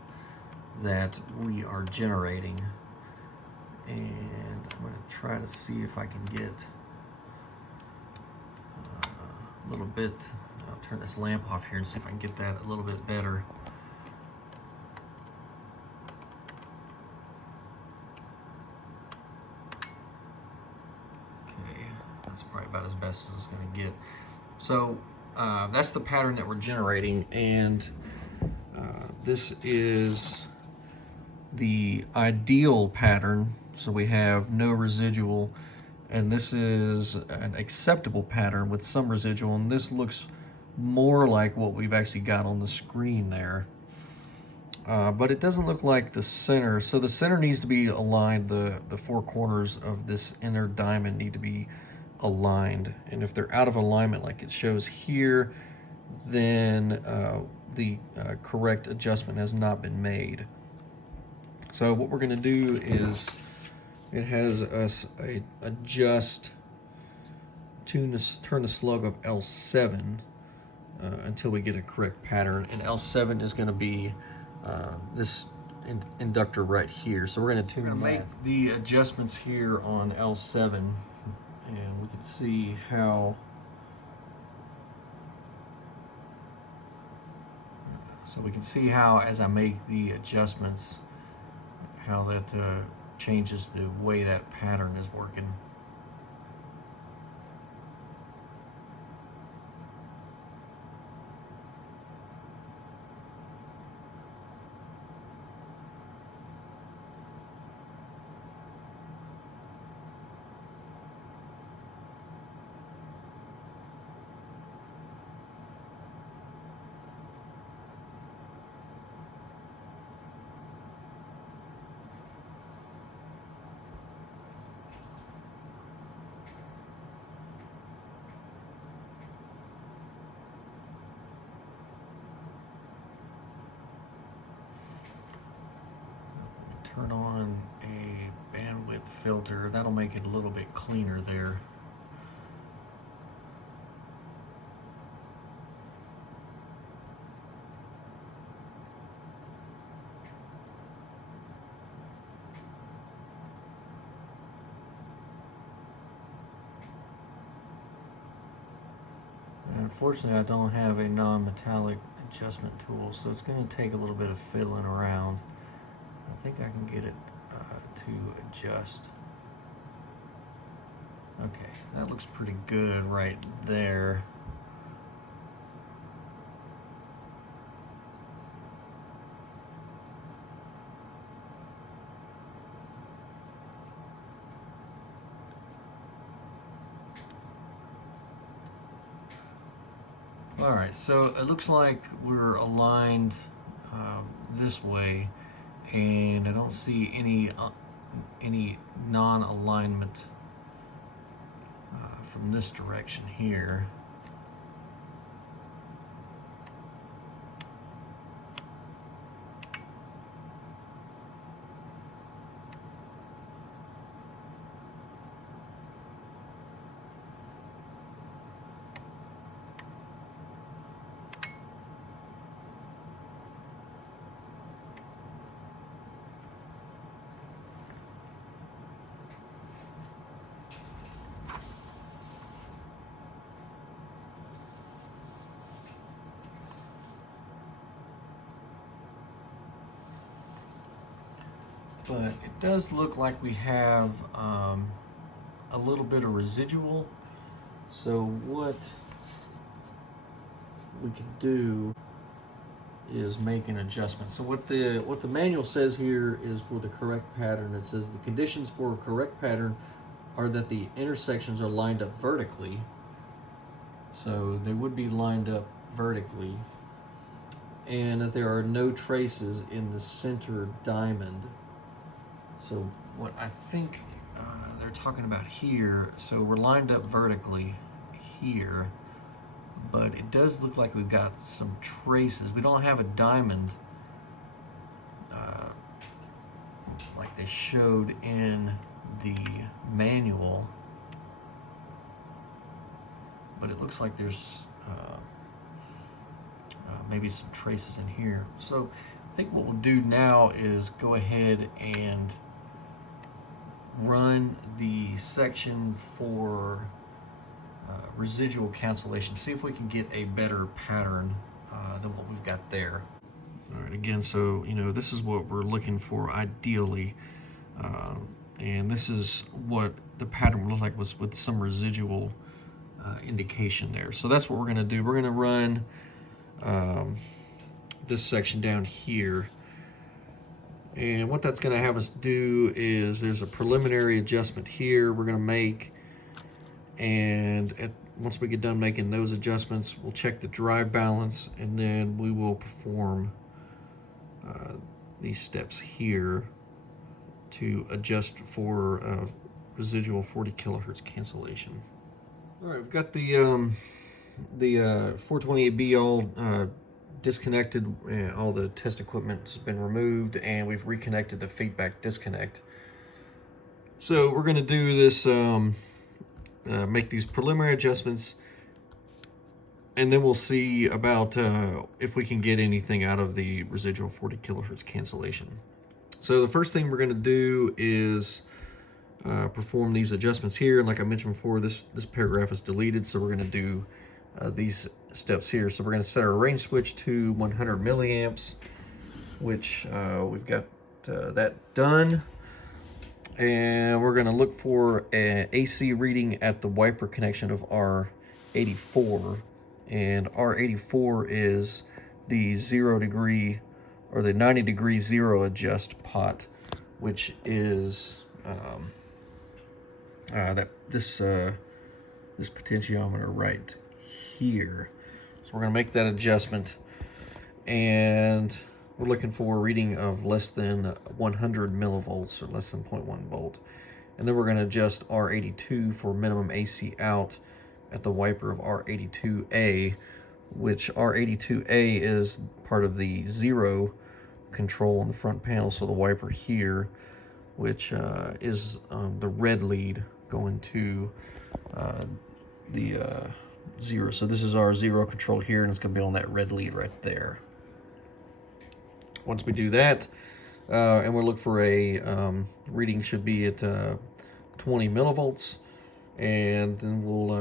that we are generating. And I'm going to try to see if I can get a little bit. I'll turn this lamp off here and see if I can get that a little bit better. Okay, that's probably about as best as it's going to get. So that's the pattern that we're generating, and this is the ideal pattern. So we have no residual, and this is an acceptable pattern with some residual, and this looks more like what we've actually got on the screen there. But it doesn't look like the center. So the center needs to be aligned. The four corners of this inner diamond need to be aligned, and if they're out of alignment like it shows here, then the correct adjustment has not been made. So what we're going to do is it has us adjust, turn the slug of L7 until we get a correct pattern, and L7 is going to be this inductor right here. So we're going to make the adjustments here on L7, and we can see how. So we can see how, as I make the adjustments, how that changes the way that pattern is working. Turn on a bandwidth filter. That'll make it a little bit cleaner there. And unfortunately, I don't have a non-metallic adjustment tool, so it's going to take a little bit of fiddling around. I think I can get it to adjust. Okay, that looks pretty good right there. All right, so it looks like we're aligned this way, and I don't see any non-alignment from this direction here. But it does look like we have a little bit of residual. So what we can do is make an adjustment. So what the manual says here is for the correct pattern. It says the conditions for a correct pattern are that the intersections are lined up vertically. So they would be lined up vertically, and that there are no traces in the center diamond. So what I think they're talking about here, so we're lined up vertically here, but it does look like we've got some traces. We don't have a diamond like they showed in the manual, but it looks like there's maybe some traces in here. So I think what we'll do now is go ahead and run the section for residual cancellation, see if we can get a better pattern than what we've got there. All right, again, so this is what we're looking for ideally, and this is what the pattern would look like with some residual indication there. So that's what we're going to do. We're going to run this section down here, and what that's going to have us do is there's a preliminary adjustment here we're going to make, and once we get done making those adjustments, we'll check the drive balance, and then we will perform these steps here to adjust for residual 40 kilohertz cancellation. All right, we've got the 428B all disconnected. All the test equipment has been removed, and we've reconnected the feedback disconnect. So we're going to do this, make these preliminary adjustments, and then we'll see about if we can get anything out of the residual 40 kilohertz cancellation. So the first thing we're going to do is perform these adjustments here. And like I mentioned before, this paragraph is deleted, so we're going to do these steps here. So we're going to set our range switch to 100 milliamps, which we've got that done. And we're going to look for an AC reading at the wiper connection of R84. And R84 is the 0 degree or the 90 degree zero adjust pot, which is this potentiometer right here. So we're going to make that adjustment, and we're looking for a reading of less than 100 millivolts or less than 0.1 volt. And then we're going to adjust R82 for minimum AC out at the wiper of R82A, which R82A is part of the zero control on the front panel. So the wiper here, which is the red lead going to the zero. So this is our zero control here, and it's going to be on that red lead right there. Once we do that, and we'll look for a reading should be at 20 millivolts, and then we'll,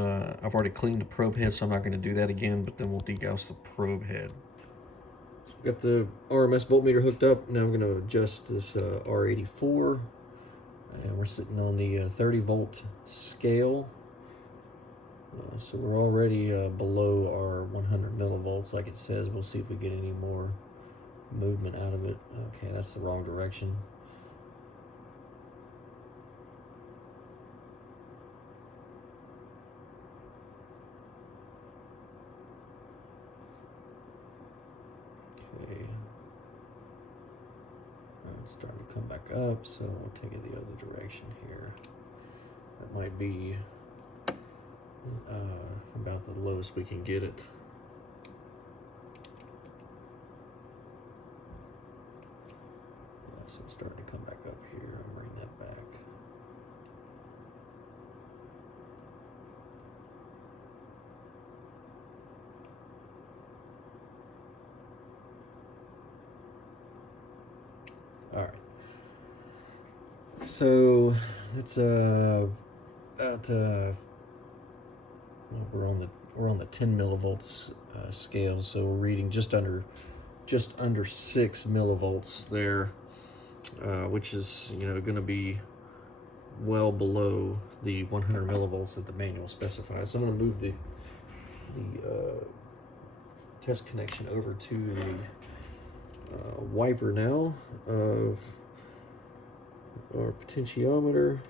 I've already cleaned the probe head, so I'm not going to do that again, but then we'll degauss the probe head. So got the RMS voltmeter hooked up. Now I'm going to adjust this R84, and we're sitting on the 30 volt scale. So we're already below our 100 millivolts like it says. We'll see if we get any more movement out of it. Okay, that's the wrong direction. Okay, it's starting to come back up, so we'll take it the other direction here. That might be about the lowest we can get it. So it's starting to come back up here. I'll bring that back. All right. So it's about we're on the 10 millivolts scale, so we're reading just under 6 millivolts there, which is going to be well below the 100 millivolts that the manual specifies. So I'm going to move the test connection over to wiper now of our potentiometer.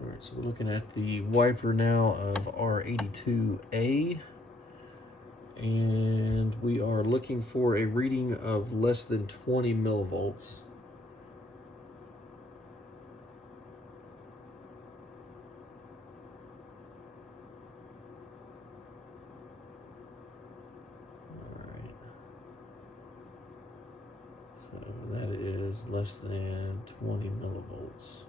All right, so we're looking at the wiper now of R82A, and we are looking for a reading of less than 20 millivolts. So that is less than 20 millivolts.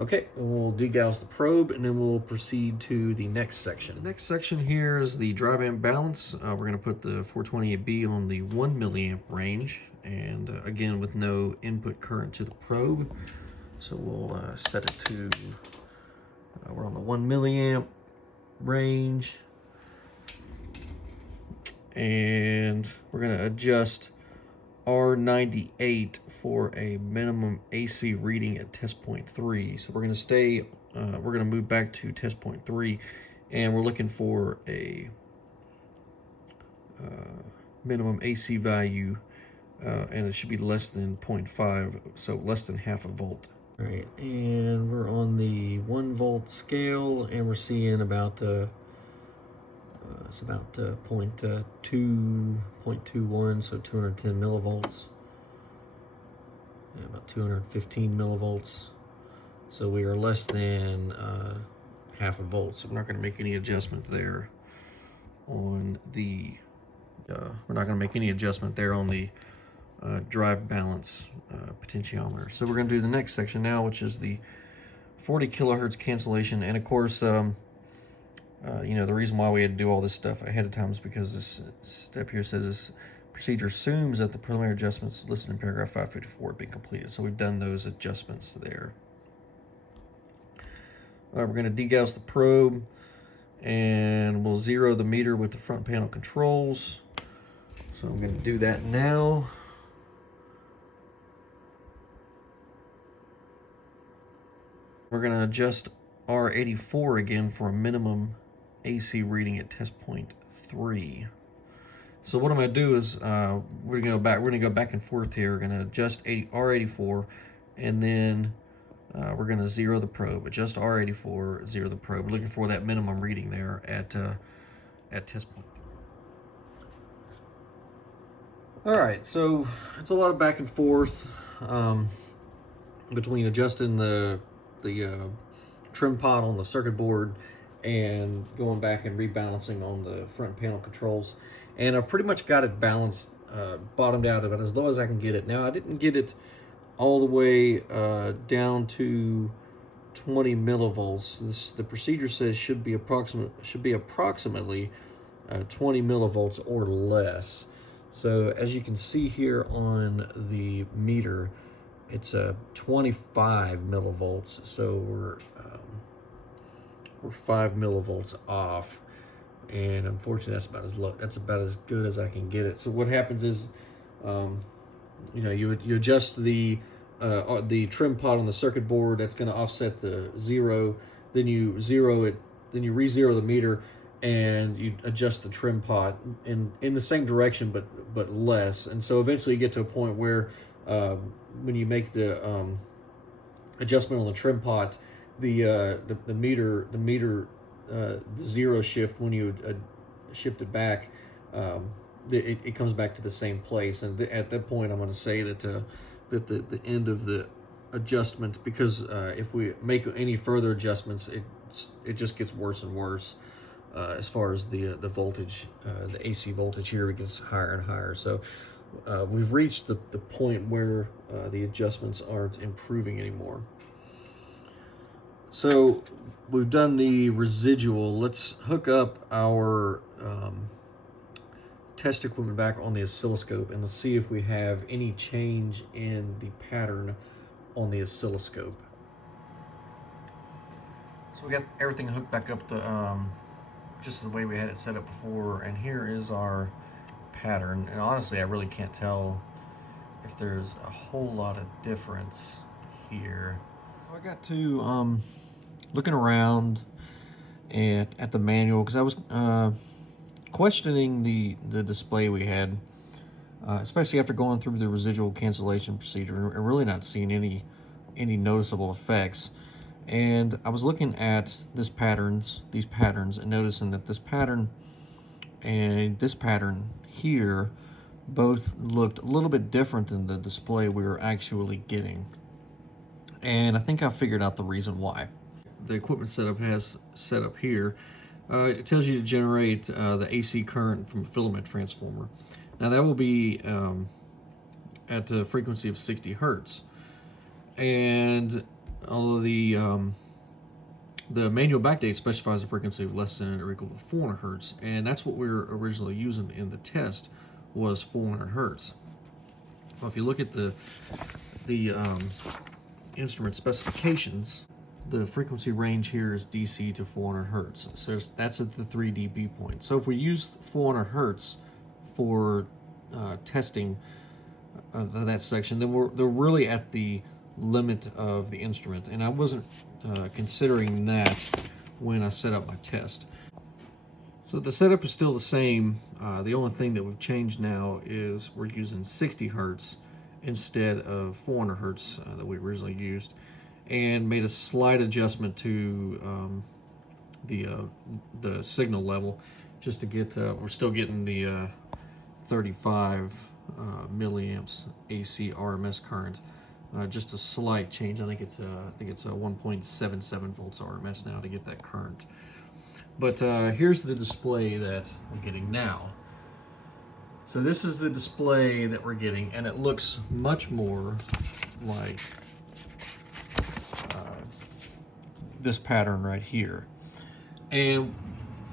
Okay, we'll degauss the probe and then we'll proceed to the next section. The next section here is the drive amp balance. We're going to put the 428B on the 1 milliamp range, and again with no input current to the probe. So we'll set it to, we're on the 1 milliamp range, and we're going to adjust R98 for a minimum AC reading at test point 3. So we're going to stay, we're going to move back to test point 3, and we're looking for a minimum AC value, and it should be less than 0.5, so less than half a volt. All right, and we're on the 1 volt scale, and we're seeing about it's about 0.21, so 210 millivolts. Yeah, about 215 millivolts. So we are less than half a volt. So we're not going to make any adjustment there on the. We're not going to make any adjustment there on the drive balance potentiometer. So we're going to do the next section now, which is the 40 kilohertz cancellation, and of course. You know, the reason why we had to do all this stuff ahead of time is because this step here says this procedure assumes that the preliminary adjustments listed in paragraph 554 have been completed. So we've done those adjustments there. All right, we're going to degauss the probe, and we'll zero the meter with the front panel controls. So I'm going to do that now. We're going to adjust R84 again for a minimum AC reading at test point 3. So what I'm going to do is we're going to go back and forth here. We're going to adjust R84, and then we're going to zero the probe. Adjust R84, zero the probe. We're looking for that minimum reading there at test point 3. All right, so it's a lot of back and forth between adjusting the trim pot on the circuit board and going back and rebalancing on the front panel controls, and I pretty much got it balanced, bottomed out of it as low as I can get it. Now I didn't get it all the way down to 20 millivolts. The procedure says should be approximately 20 millivolts or less. So as you can see here on the meter, it's 25 millivolts. So we're 5 millivolts off, and unfortunately that's about as low. That's about as good as I can get it. So what happens is, you know, you adjust the trim pot on the circuit board. That's going to offset the zero. Then you zero it. Then you re-zero the meter, and you adjust the trim pot in the same direction, but less. And so eventually you get to a point where when you make the adjustment on the trim pot, the zero shift, when you shift it back, it comes back to the same place. And at that point, I'm going to say that the end of the adjustment, because if we make any further adjustments, it just gets worse and worse as far as the voltage, the AC voltage here, it gets higher and higher. So we've reached the point where the adjustments aren't improving anymore. So we've done the residual. Let's hook up our test equipment back on the oscilloscope and let's see if we have any change in the pattern on the oscilloscope. So we got everything hooked back up to just the way we had it set up before, and here is our pattern. And honestly, I really can't tell if there's a whole lot of difference here. I got to looking around at the manual because I was questioning the display we had, especially after going through the residual cancellation procedure and really not seeing any noticeable effects. And I was looking at these patterns and noticing that this pattern and this pattern here both looked a little bit different than the display we were actually getting. And I think I figured out the reason why. The equipment setup has set up here. It tells you to generate the AC current from a filament transformer. Now that will be at a frequency of 60 hertz. And although the manual backdate specifies a frequency of less than or equal to 400 hertz, and that's what we were originally using in the test, was 400 hertz. Well, if you look at the instrument specifications, the frequency range here is DC to 400 hertz. So that's at the 3 dB point. So if we use 400 hertz for testing that section, then they're really at the limit of the instrument. And I wasn't considering that when I set up my test. So the setup is still the same. The only thing that we've changed now is we're using 60 hertz instead of 400 hertz that we originally used, and made a slight adjustment to the signal level just to get we're still getting the 35 milliamps AC RMS current. Just a slight change. I think it's a 1.77 volts RMS now to get that current. But here's the display that we're getting now. So this is the display that we're getting, and it looks much more like this pattern right here. And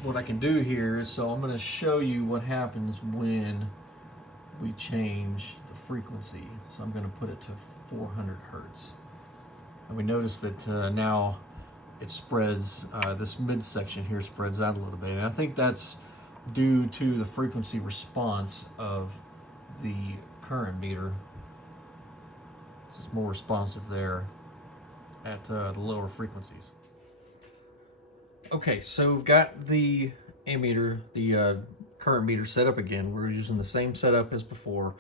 what I can do here is, so I'm going to show you what happens when we change the frequency. So I'm going to put it to 400 hertz. And we notice that now it spreads, this midsection here spreads out a little bit. And I think that's due to the frequency response of the current meter. This is more responsive there at the lower frequencies. Okay, so we've got the ammeter, the current meter set up again. We're using the same setup as before.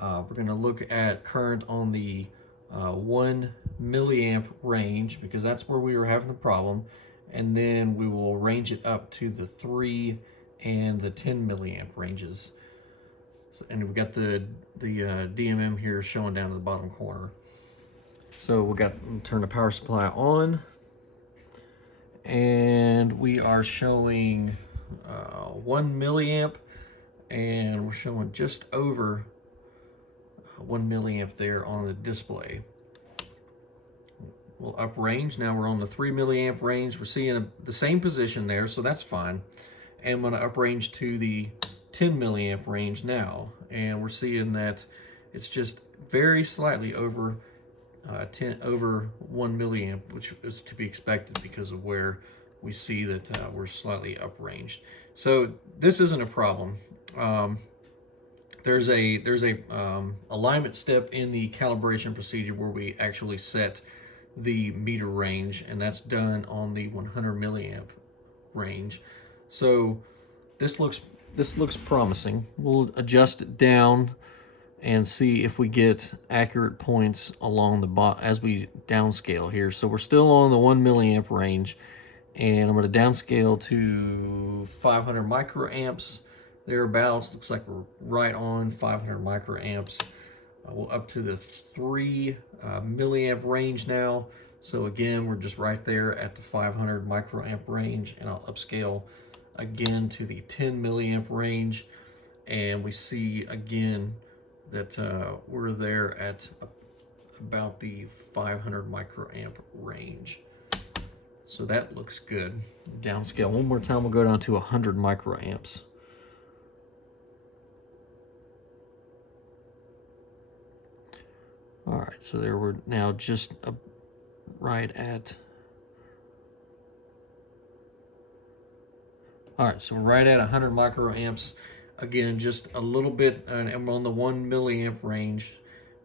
We're going to look at current on the 1 milliamp range because that's where we were having the problem, and then we will range it up to the 3 and the 10 milliamp ranges. So, and we've got the DMM here showing down in the bottom corner. So we got turn the power supply on, and we are showing 1 milliamp, and we're showing just over 1 milliamp there on the display. We'll up range. Now we're on the 3 milliamp range. We're seeing the same position there, so that's fine. And I'm going to up range to the 10 milliamp range now, and we're seeing that it's just very slightly over 1 milliamp, which is to be expected because of where we see that we're slightly upranged. So this isn't a problem. There's a alignment step in the calibration procedure where we actually set the meter range, and that's done on the 100 milliamp range. So this looks promising. We'll adjust it down and see if we get accurate points along the bottom as we downscale here. So we're still on the 1 milliamp range, and I'm going to downscale to 500 microamps thereabouts. Looks like we're right on 500 microamps. We'll up to the 3 milliamp range now. So again, we're just right there at the 500 microamp range, and I'll upscale again to the 10 milliamp range, and we see again that we're there at about the 500 microamp range. So that looks good. Downscale one more time, we'll go down to 100 microamps. right, so there we're now just right at. All right, so we're right at 100 microamps. Again, just a little bit, and I'm on the 1 milliamp range,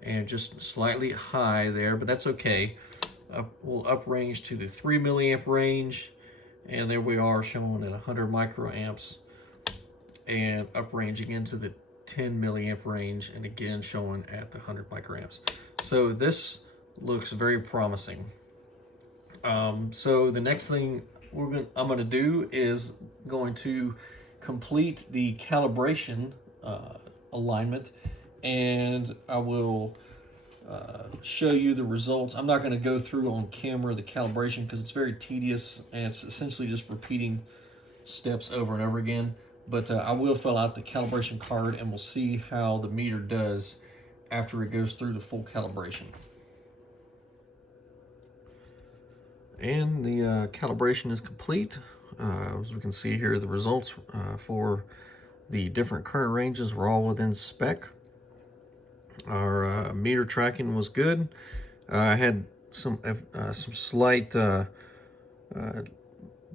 and just slightly high there, but that's okay. We'll up range to the 3 milliamp range, and there we are showing at 100 microamps, and up ranging into the 10 milliamp range, and again showing at the 100 microamps. So this looks very promising. So the next thing I'm going to do is going to complete the calibration alignment, and I will show you the results. I'm not going to go through on camera the calibration because it's very tedious and it's essentially just repeating steps over and over again. But I will fill out the calibration card and we'll see how the meter does after it goes through the full calibration. And the calibration is complete. As we can see here, the results for the different current ranges were all within spec. Our meter tracking was good. I had some slight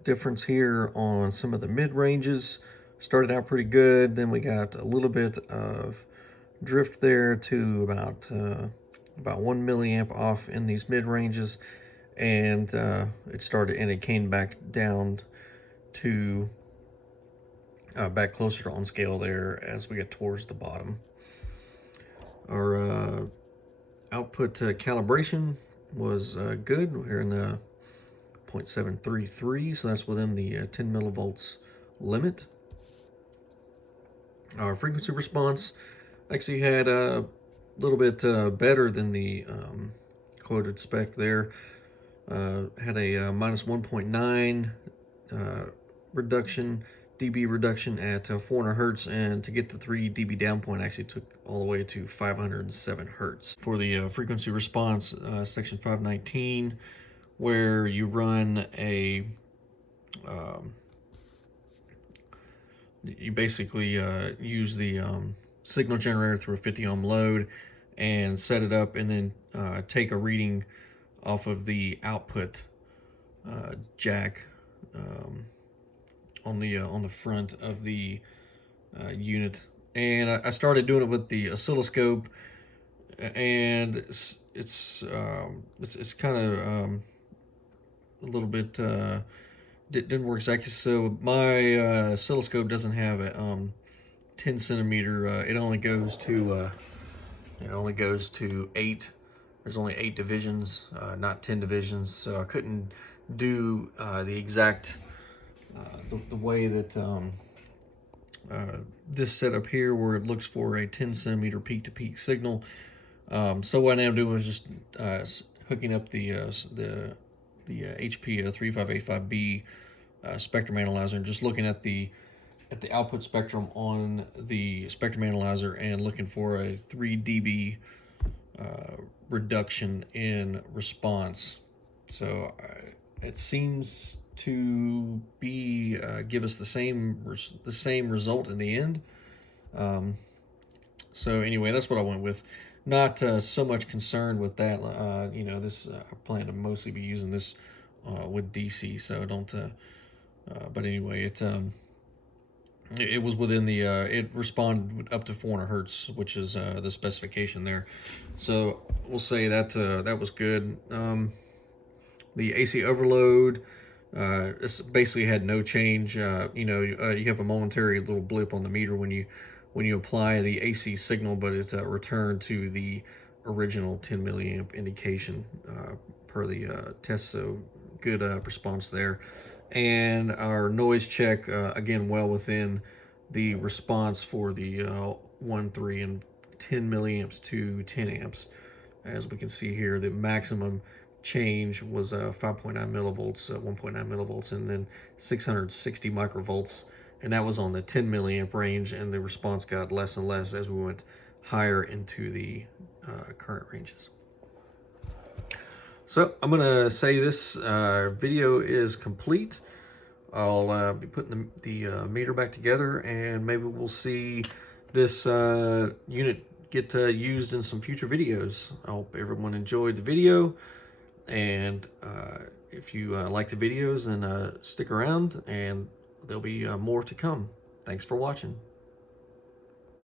difference here on some of the mid ranges. Started out pretty good, then we got a little bit of drift there to about 1 milliamp off in these mid ranges, and it came back down to back closer to on scale there as we get towards the bottom. Our output calibration was good. We're in 0.733, so that's within the 10 millivolts limit. Our frequency response actually had a little bit better than the quoted spec there. Had a minus 1.9 dB reduction at 400 hertz, and to get the 3 dB down point actually took all the way to 507 hertz. For the frequency response, section 519, where you run a you basically use the signal generator through a 50 ohm load and set it up, and then take a reading off of the output jack on the front of the unit. And I started doing it with the oscilloscope, and it's kind of a little bit didn't work exactly. So my oscilloscope doesn't have a 10 centimeter. It only goes to 8. There's only 8 divisions, not 10 divisions. So I couldn't do the exact the way that this setup here, where it looks for a 10 centimeter peak to peak signal. So what I am doing is just hooking up the HP 3585B spectrum analyzer, and just looking at the output spectrum on the spectrum analyzer and looking for a 3 dB reduction in response. So it seems to be give us the same result in the end. So anyway, that's what I went with. Not so much concerned with that. This I plan to mostly be using this with DC, so don't. But anyway, it was within the it responded up to 400 hertz, which is the specification there. So we'll say that that was good. The AC overload, it's basically had no change. You have a momentary little blip on the meter when you apply the AC signal, but it's returned to the original 10 milliamp indication per the test. So good response there. And our noise check, again, well within the response for the 1, 3, and 10 milliamps to 10 amps. As we can see here, the maximum change was 5.9 millivolts, 1.9 millivolts, and then 660 microvolts. And that was on the 10 milliamp range, and the response got less and less as we went higher into the current ranges. So I'm going to say this video is complete. I'll be putting the meter back together, and maybe we'll see this unit get used in some future videos. I hope everyone enjoyed the video, and if you like the videos, then stick around, and there'll be more to come. Thanks for watching.